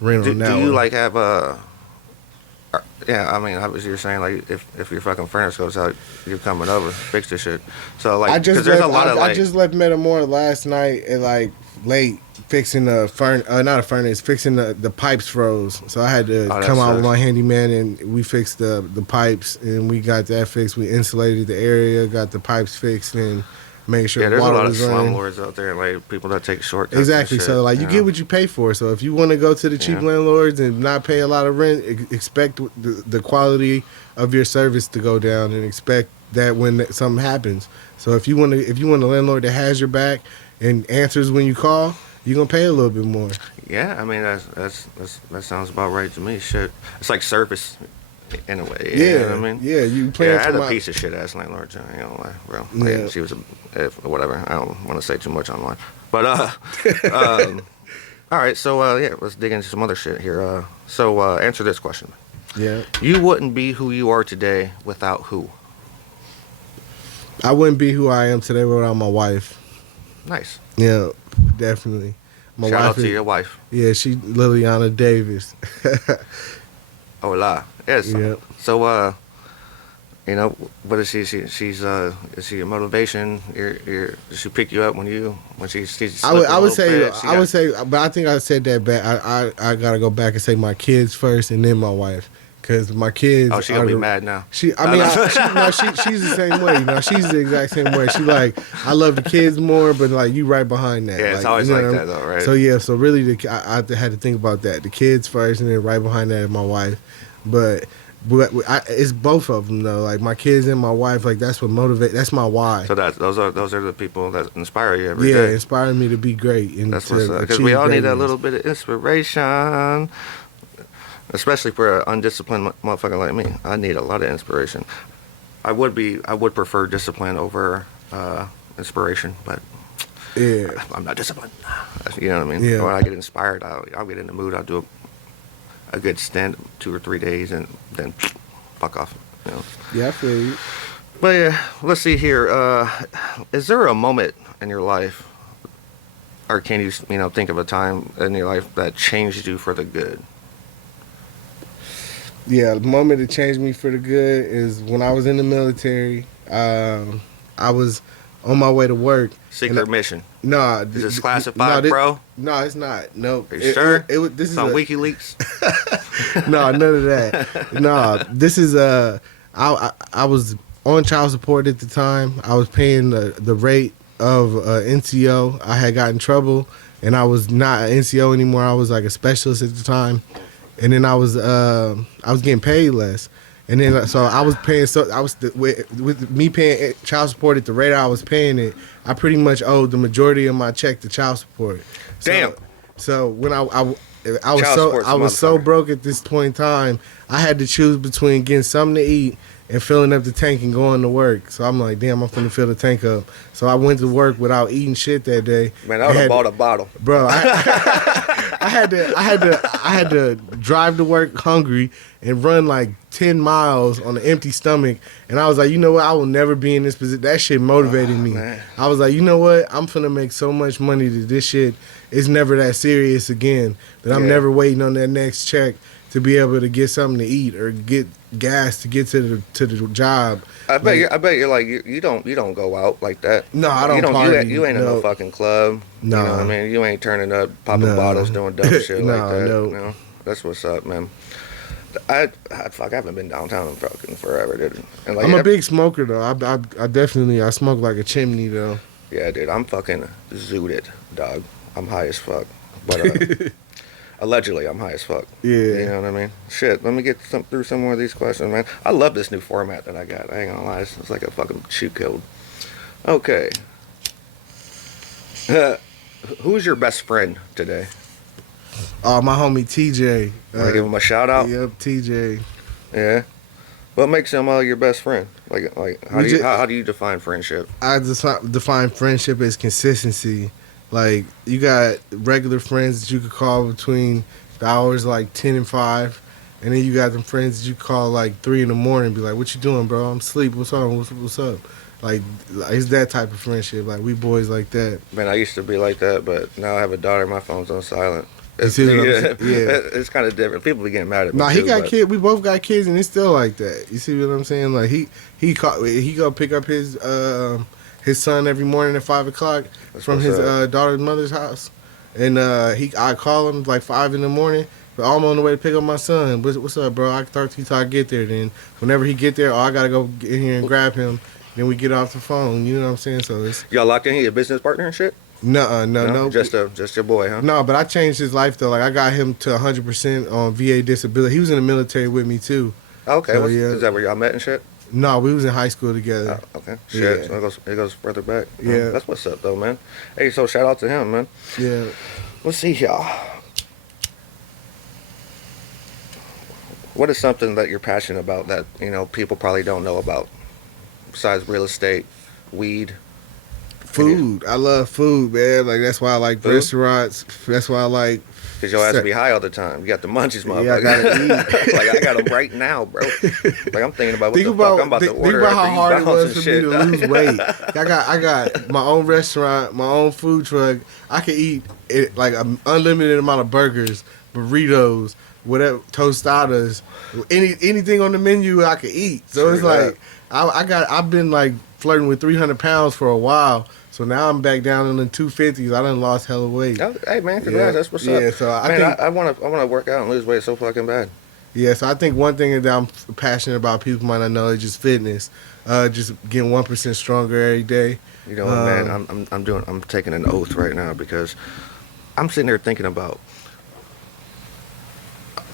rent Do on that you one. like have Yeah, I mean, obviously you're saying like if your fucking furnace goes out, you're coming over, fix the shit. So like, because there's a lot of like. I just left Metamora last night at like late fixing the not a furnace, fixing the pipes froze. So I had to come out with my handyman and we fixed the pipes and we got that fixed. We insulated the area, got the pipes fixed and made sure there's water a lot was of running. slumlords out there, like people that take shortcuts. Exactly. And shit, So like you get what you pay for. So if you want to go to the cheap landlords and not pay a lot of rent, expect the quality of your service to go down and expect that when something happens. So if you want a landlord that has your back and answers when you call, you're gonna pay a little bit more. Yeah, I mean that sounds about right to me. Shit, it's like service in a way. You know what I mean? Yeah, you paying I had for a piece of shit ass landlord. I ain't gonna lie, bro. Yeah. Like, she was whatever. I don't want to say too much online, but all right. So yeah, let's dig into some other shit here. So answer this question. Yeah. You wouldn't be who you are today without who? I wouldn't be who I am today without my wife. Nice. Yeah, definitely. My Shout wife out to your wife. Yeah, she Liliana Davis. Hola. Yes. Yeah. So you know, what is she? Is she your motivation? Does she pick you up when she's I would say, but I think I said that back. I gotta go back and say my kids first and then my wife. Cause my kids. Oh, she gonna be mad now. She's the same way. You know, she's the exact same way. She like, I love the kids more, but like you right behind that. Yeah, it's always like that though, right? So yeah, so really, I had to think about that. The kids first, and then right behind that is my wife. But it's both of them though. Like my kids and my wife. Like that's what motivate. That's my why. So those are the people that inspire you every day. Yeah, inspire me to be great. And that's what's up. Because we all need that little bit of inspiration. Especially for an undisciplined motherfucker like me, I need a lot of inspiration. I would prefer discipline over inspiration, but yeah, I'm not disciplined. You know what I mean? Yeah. When I get inspired, I'll get in the mood. I'll do a good stint 2 or 3 days, and then fuck off. You know? Yeah, I feel you. But yeah, let's see here. Is there a moment in your life, or can you think of a time in your life that changed you for the good? Yeah, the moment that changed me for the good is when I was in the military. I was on my way to work. Secret mission. No, is this classified, bro? No, it's not. No. Are you sure? This is on WikiLeaks. No, none of that. No, this is I was on child support at the time. I was paying the rate of NCO. I had gotten in trouble, and I was not an NCO anymore. I was like a specialist at the time. And then I was getting paid less, and then so I was paying. So I was with me paying child support at the rate I was paying it. I pretty much owed the majority of my check to child support. Damn. So when I was so broke at this point in time, I had to choose between getting something to eat and filling up the tank and going to work. So I'm like, damn, I'm finna fill the tank up. So I went to work without eating shit that day. Man, I would have bought a bottle, bro. I had to drive to work hungry and run like 10 miles on an empty stomach. And I was like, you know what? I will never be in this position. That shit motivated me. Man. I was like, you know what? I'm finna make so much money that this shit is never that serious again. That I'm never waiting on that next check to be able to get something to eat or get gas to get to the job. I bet you're like you don't go out like that. No, I don't party. You ain't in no fucking club. No. You know what I mean? You ain't turning up, popping bottles, doing dumb shit like that. No. You know? That's what's up, man. I haven't been downtown in fucking forever, dude. And like, I'm a big smoker though. I definitely smoke like a chimney though. Yeah, dude. I'm fucking zooted, dog. I'm high as fuck. But allegedly, I'm high as fuck. Yeah. You know what I mean? Shit, let me get through some more of these questions, man. I love this new format that I got. I ain't gonna lie. It's like a fucking shoot code. Okay. Who's your best friend today? My homie TJ. Want to give him a shout out? Yep, TJ. Yeah. What makes him your best friend? Like how do you define friendship? I define friendship as consistency. Like, you got regular friends that you could call between the hours like 10 and 5. And then you got them friends that you call like 3 in the morning and be like, what you doing, bro? I'm asleep. What's on? What's up? Like, it's that type of friendship. Like, we boys like that. Man, I used to be like that, but now I have a daughter. My phone's on silent. You see what I'm saying? Yeah. It's kind of different. People be getting mad at me. Nah, too, he got but- kids. We both got kids, and it's still like that. You see what I'm saying? Like he go pick up his son every morning at 5:00 from his daughter's mother's house, and I call him like 5 in the morning. But I'm on the way to pick up my son. What's up, bro? I can talk to you till I get there. Then whenever he get there, I gotta go in here and grab him. Then we get off the phone. You know what I'm saying? So it's Y'all locked in? Your business partner and shit? no. Just your boy, huh? No, but I changed his life though. Like I got him to 100% on VA disability. He was in the military with me too. Okay, So, yeah. Is that where y'all met and shit? No, we was in high school together. Oh, okay. Shit. Yeah. So it goes further back. Yeah. That's what's up though, man. Hey, so shout out to him, man. Yeah. Let's see, y'all. What is something that you're passionate about that, people probably don't know about? Besides real estate, weed. Food. I love food, man. Like that's why I like Food? restaurants. That's why I like. Because your ass to be high all the time. You got the munchies, motherfucker. Yeah, I gotta eat. Like, I got them right now, bro. Like, I'm thinking about what Think the about, fuck I'm about to think order about how after hard you it bounce was and for me shit, to dog. lose weight. I got my own restaurant, my own food truck. I could eat like an unlimited amount of burgers, burritos, whatever, tostadas, anything on the menu I could eat. So it's Straight like I've been like flirting with 300 pounds for a while. So now I'm back down in the 250s. I done lost hella weight. Oh, hey, man, congrats. Yeah. That's what's Yeah, up. so I man, think- I want to work out and lose weight so fucking bad. Yeah, so I think one thing that I'm passionate about, people might not know, is just fitness. Just getting 1% stronger every day. You know what, man? I'm taking an oath right now because I'm sitting there thinking about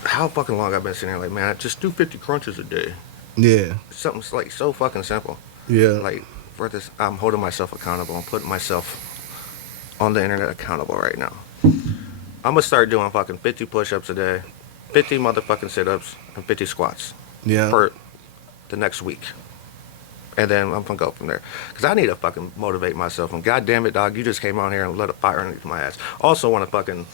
how fucking long I've been sitting there. Like, man, just do 50 crunches a day. Yeah, Something like so fucking simple. yeah. Like, for this, I'm holding myself accountable. I'm putting myself on the internet accountable right now. I'm gonna start doing fucking 50 push-ups a day, 50 motherfucking sit-ups, and 50 squats Yeah. for the next week. And then I'm gonna go from there. Because I need to fucking motivate myself. And goddamn it, dog, you just came on here and lit a fire underneath my ass. Also want to fucking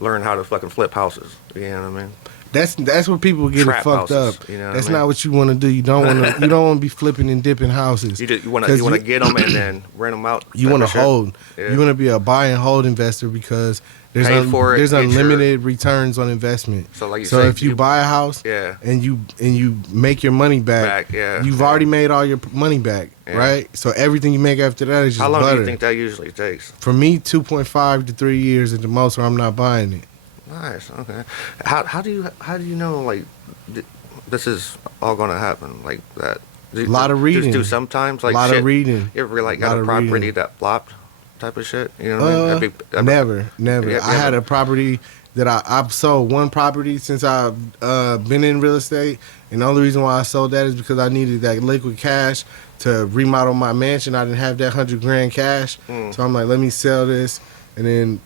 learn how to fucking flip houses. You know what I mean? That's what people get it Trap fucked houses, up. you know what That's I mean? not what you want to do. You don't want to be flipping and dipping houses. You want 'Cause to get them and then rent them out. You want to type of shit. hold. Yeah. You want to be a buy and hold investor because there's Pay for it, there's get your- unlimited returns on investment. So like you say, if you buy a house Yeah. and you make your money back, Yeah. you've Yeah. already made all your money back, Yeah. right? So everything you make after that is just How long butter. do you think that usually takes? For me, 2.5 to 3 years at the most, or I'm not buying it. Nice. Okay. How do you know like this is all gonna happen like that? A lot of reading. Just do sometimes like a lot shit. of reading. You ever like got Lot a of property reading. that flopped type of shit? You know what I mean? Never. Yeah, I had a property that I've sold one property since I've been in real estate, and the only reason why I sold that is because I needed that liquid cash to remodel my mansion. I didn't have that $100,000 cash, so I'm like, let me sell this, and then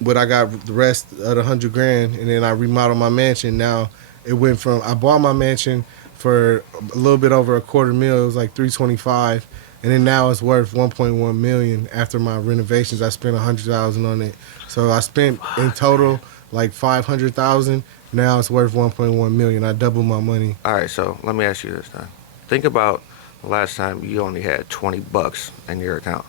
what I got the rest of the $100,000, and then I remodeled my mansion. Now it went from I bought my mansion for a little bit over $250,000. It was like $325,000. And then now it's worth $1.1 million. After my renovations, I spent $100,000 on it. So I spent in total like $500,000. Now it's worth $1.1 million. I doubled my money. All right. So let me ask you this then. Think about the last time you only had $20 in your account.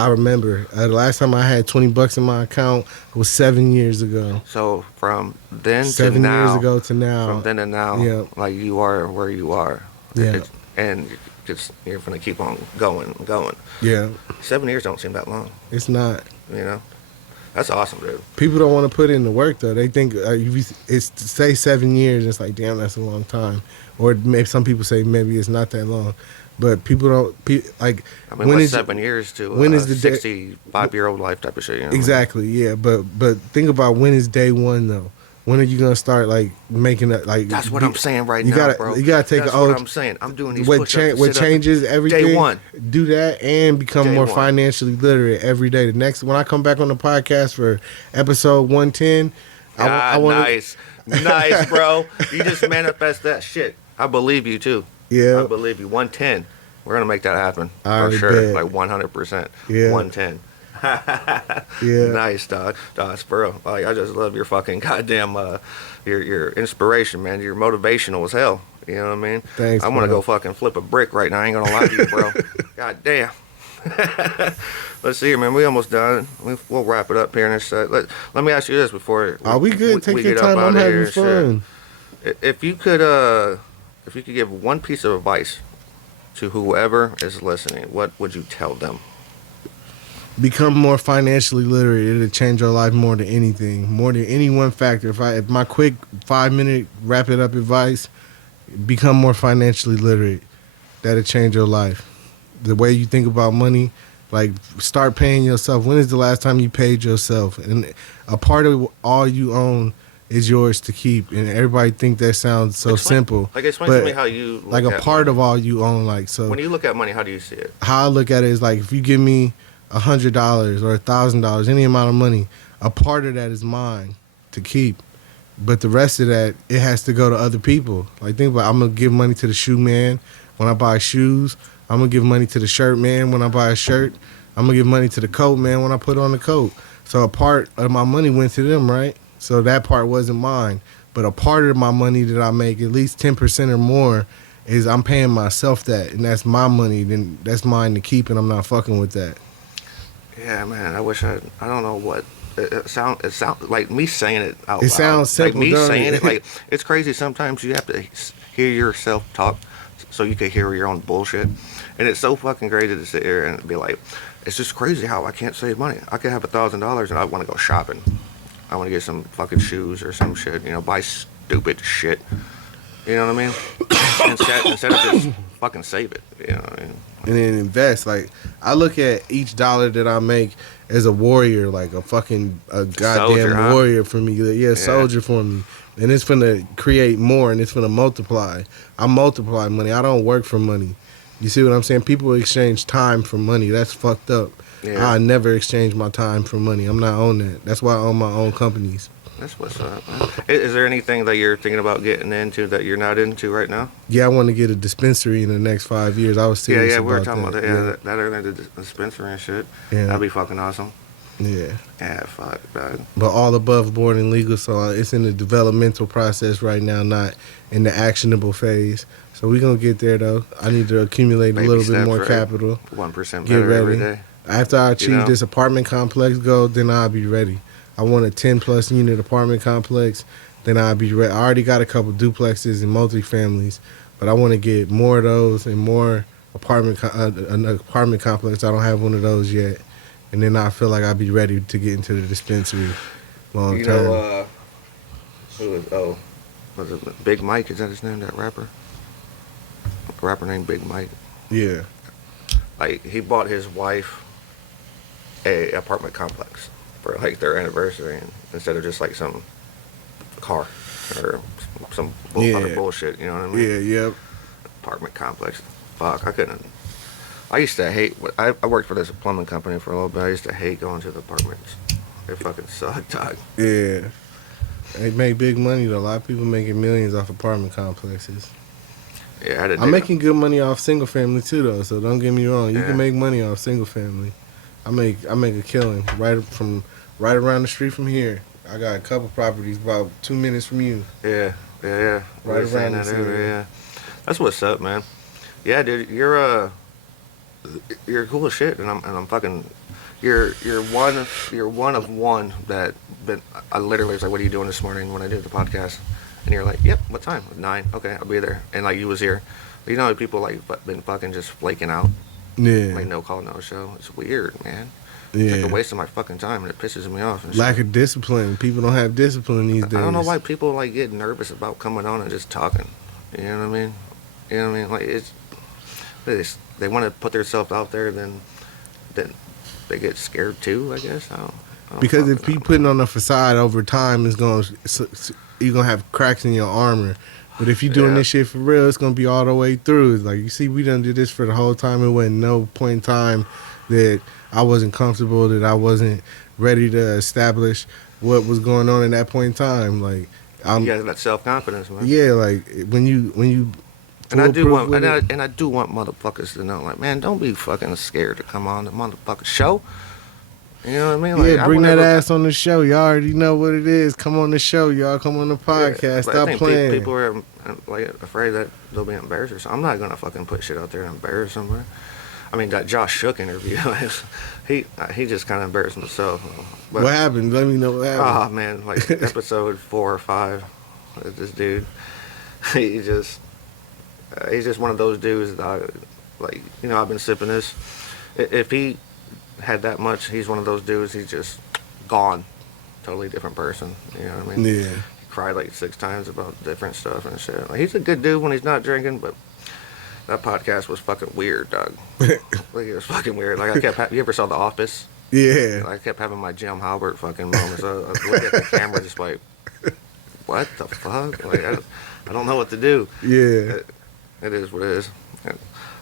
I remember the last time I had $20 in my account was 7 years ago. So from then 7 to now, years ago to now. from then to now, Yeah. like you are where you are. Yeah. And you're gonna keep on going and going. Yeah, 7 years don't seem that long. it's not. You know, that's awesome, dude. People don't want to put in the work though. They think it's say 7 years. It's like damn, that's a long time. Or maybe some people say maybe it's not that long. But people don't like. I mean, what's 7 years to when is the day- 65-year-old life type of shit? You know? Exactly. Yeah. But think about when is day one though. When are you gonna start like making that like? That's what I'm saying right you now, gotta, bro. You gotta take That's an what oath. I'm saying. I'm doing these What, push-ups, what sit-ups. changes everything? Day one. Do that and become Day more one. financially literate every day. The next when I come back on the podcast for episode 110, I want nice, bro. You just manifest that shit. I believe you too. Yeah. I believe you. 110. We're gonna make that happen I for sure. bet. Like 100%. Yeah. 110. Yeah. Nice, dog. Dog, for real. Like, I just love your fucking goddamn your inspiration, man. You're motivational as hell. You know what I mean? Thanks, I want to bro. go fucking flip a brick right now. I ain't gonna lie to you, bro. God damn. Let's see here, man. We almost done. We'll wrap it up here in a sec. Let me ask you this before. Are we good? Take your get time. up I'm out of having here and fun. shit. If you could give one piece of advice to whoever is listening, what would you tell them? Become more financially literate. It'll change your life more than anything, more than any one factor. If my quick 5-minute wrap it up advice, become more financially literate. That'll change your life. The way you think about money, like start paying yourself. When is the last time you paid yourself? And a part of all you own is yours to keep. And everybody think that sounds so simple. Like explain to me how you look like a at part money. of all you own. Like so. When you look at money, how do you see it? How I look at it is like if you give me $100 or $1,000, any amount of money, a part of that is mine to keep. But the rest of that, it has to go to other people. Like think about it, I'm gonna give money to the shoe man when I buy shoes. I'm gonna give money to the shirt man when I buy a shirt. I'm gonna give money to the coat man when I put on the coat. So a part of my money went to them, right? So that part wasn't mine. But a part of my money that I make, at least 10% or more, is I'm paying myself that, and that's my money. Then that's mine to keep, and I'm not fucking with that. Yeah, man. I wish I don't know what. It sound like me saying it out loud. It sounds simple, like me doesn't saying it? it. Like it's crazy. Sometimes you have to hear yourself talk so you can hear your own bullshit. And it's so fucking crazy to sit here and be like, it's just crazy how I can't save money. I could have $1,000 and I want to go shopping. I want to get some fucking shoes or some shit. You know, buy stupid shit. You know what I mean? instead of just fucking save it. You know what I mean? And then invest. Like I look at each dollar that I make as a warrior, like a goddamn Soldier, huh? warrior for me. Yeah, soldier for me. And it's finna create more, and it's finna multiply. I multiply money. I don't work for money. You see what I'm saying? People exchange time for money. That's fucked up. Yeah. I never exchange my time for money. I'm not on that. That's why I own my own companies. That's what's up, man. Is there anything that you're thinking about getting into that you're not into right now? Yeah, I want to get a dispensary in the next 5 years. I was serious Yeah, we were about talking that. about that. That or the dispensary and shit. Yeah. That'd be fucking awesome. Yeah. Yeah, fuck, dog. But all above board and legal, so it's in the developmental process right now, not in the actionable phase. So we're going to get there, though. I need to accumulate a little bit more capital. 1% Get better every ready. day. After I achieve You know? this apartment complex goal, then I'll be ready. I want a 10-plus unit apartment complex, then I'll be ready. I already got a couple duplexes and multifamilies, but I want to get more of those and more an apartment complex. I don't have one of those yet. And then I feel like I'll be ready to get into the dispensary long term. You know, who is, was it Big Mike? Is that his name, that rapper? A rapper named Big Mike. Yeah. Like, he bought his wife a apartment complex for, like, their anniversary instead of just, like, some car or some other bullshit, you know what I mean? Yeah, yep. Apartment complex. Fuck, I couldn't. I used to hate. I worked for this plumbing company for a little bit. I used to hate going to the apartments. They fucking suck, dog. Yeah. They make big money, though. A lot of people making millions off apartment complexes. Yeah, I'm making good money off single family, too, though, so don't get me wrong. You can make money off single family. I make a killing right around the street from here. I got a couple properties about 2 minutes from you. Yeah. Right around that this area. area. Yeah. That's what's up, man. Yeah, dude, you're cool as shit, and I'm fucking. You're one of one that. But I literally was like, "What are you doing this morning?" When I did the podcast, and you're like, "Yep, what time? 9. Okay, I'll be there." And like you was here. You know, people like been fucking just flaking out. Yeah. Like no call, no show. It's weird, man. Yeah. It's like a waste of my fucking time, and it pisses me off. And Lack shit. of discipline. People don't have discipline these days. I don't know why people like get nervous about coming on and just talking. You know what I mean? You know what I mean? Like they want to put themselves out there, then they get scared too. I guess I don't Because if fucking you know. putting on a facade over time, you're gonna have cracks in your armor. But if you're doing this shit for real, it's gonna be all the way through. It's like, you see, we done did this for the whole time. It wasn't no point in time that I wasn't comfortable, that I wasn't ready to establish what was going on in that point in time. Like, you got that self confidence, man. yeah, like when you. And I do foolproof want, with it. and I do want motherfuckers to know, like, man, don't be fucking scared to come on the motherfucking show. You know what I mean? Like, Yeah, bring that ass on the show. Y'all already know what it is. Come on the show, y'all. Come on the podcast. Like, Stop I think playing. people are like afraid that they'll be embarrassed or something. I'm not gonna fucking put shit out there and embarrass somebody. I mean, that Josh Shook interview, he just kind of embarrassed himself. But, what happened? Let me know what happened. oh, man, like episode 4 or 5, this dude, he's just one of those dudes that, like, you know, I've been sipping this. If he had that much, he's one of those dudes, he's just gone. Totally different person, you know what I mean? Yeah. He cried like 6 times about different stuff and shit. Like, he's a good dude when he's not drinking, but that podcast was fucking weird, dog. Like, it was fucking weird. Like, you ever saw The Office? Yeah. I kept having my Jim Halbert fucking moments. I was looking at the camera just like, what the fuck? Like, I don't know what to do. Yeah. It is what it is.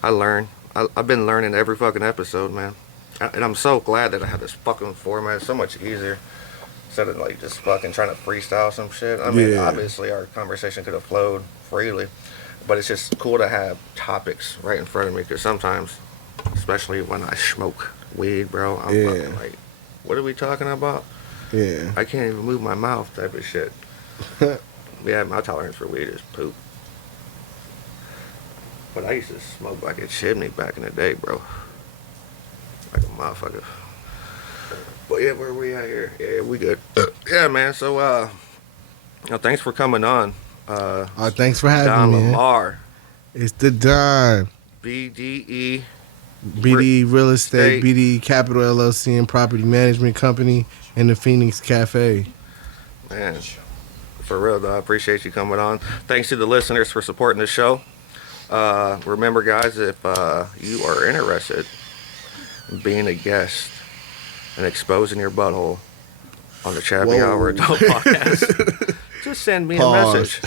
I learn. I've been learning every fucking episode, man. And I'm so glad that I have this fucking format. It's so much easier instead of like just fucking trying to freestyle some shit. I mean, obviously our conversation could have flowed freely, but it's just cool to have topics right in front of me, because sometimes, especially when I smoke weed, bro, I'm fucking like, what are we talking about? Yeah. I can't even move my mouth type of shit. Yeah, my tolerance for weed is poop. But I used to smoke like a chimney back in the day, bro. Like a motherfucker. But yeah, where we at here? Yeah, we good. Yeah, man. So, you know, thanks for coming on. Thanks for having Don me. Don Lamar. It's the Don. BDE. BDE Real Estate, BDE Capital LLC and Property Management Company, and the Phoenix Cafe. Man, for real, though, I appreciate you coming on. Thanks to the listeners for supporting the show. Remember, guys, if you are interested in being a guest and exposing your butthole on the Chapai Hour Adult Podcast, just send me a message.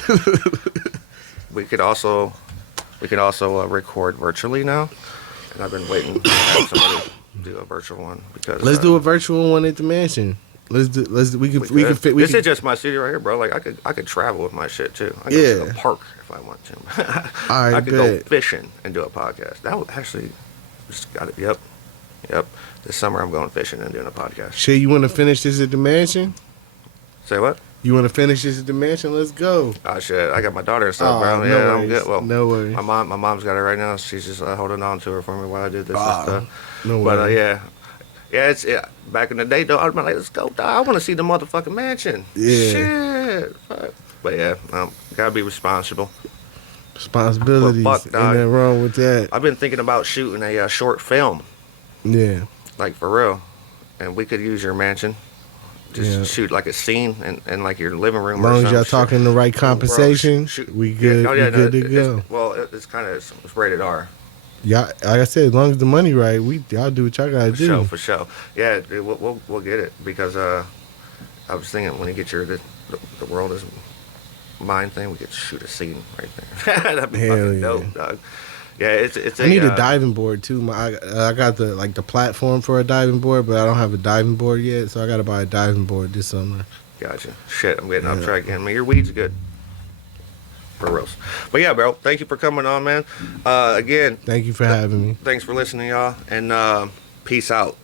We could also record virtually now, and I've been waiting to have somebody do a virtual one, because let's do a virtual one at the mansion. We can fit. This is just my studio right here, bro. Like, I could travel with my shit too. I could go to the park if I want to. All right, I could go fishing and do a podcast. That would actually just got it. Yep. This summer I'm going fishing and doing a podcast. Shit, you want to finish this at the mansion? Say what? You want to finish this at the mansion? Let's go. Oh shit! I got my daughter and stuff, bro. No Yeah, worries. I'm good. Well, no worries. My mom's got it right now. She's just holding on to her for me while I do this and stuff. No But worries. it's back in the day though. I'd be like, let's go, dog. I want to see the motherfucking mansion. Yeah. Shit. Fuck. But yeah, gotta be responsible. Responsibilities. Well, fuck, Ain't dog. nothing wrong with that. I've been thinking about shooting a short film, Yeah. like for real, and we could use your mansion. Just shoot like a scene in like your living room. As long or as some y'all shit. talking the right compensation, Shoot. we good. Yeah, we good to go. It's kind of it's rated R. Y'all, like I said, as long as the money right, y'all do what y'all gotta do. For sure. Yeah, we'll get it, because I was thinking when you get the world is mine thing, we could shoot a scene right there. That'd be fucking dope, dog. Yeah, it's. I need a diving board too. I got the platform for a diving board, but I don't have a diving board yet, so I gotta buy a diving board this summer. Gotcha. Shit, I'm getting off track again. I mean, your weed's good. For reals. But yeah, bro, thank you for coming on, man. Again, Thank you for having me. thanks for listening, y'all, and peace out.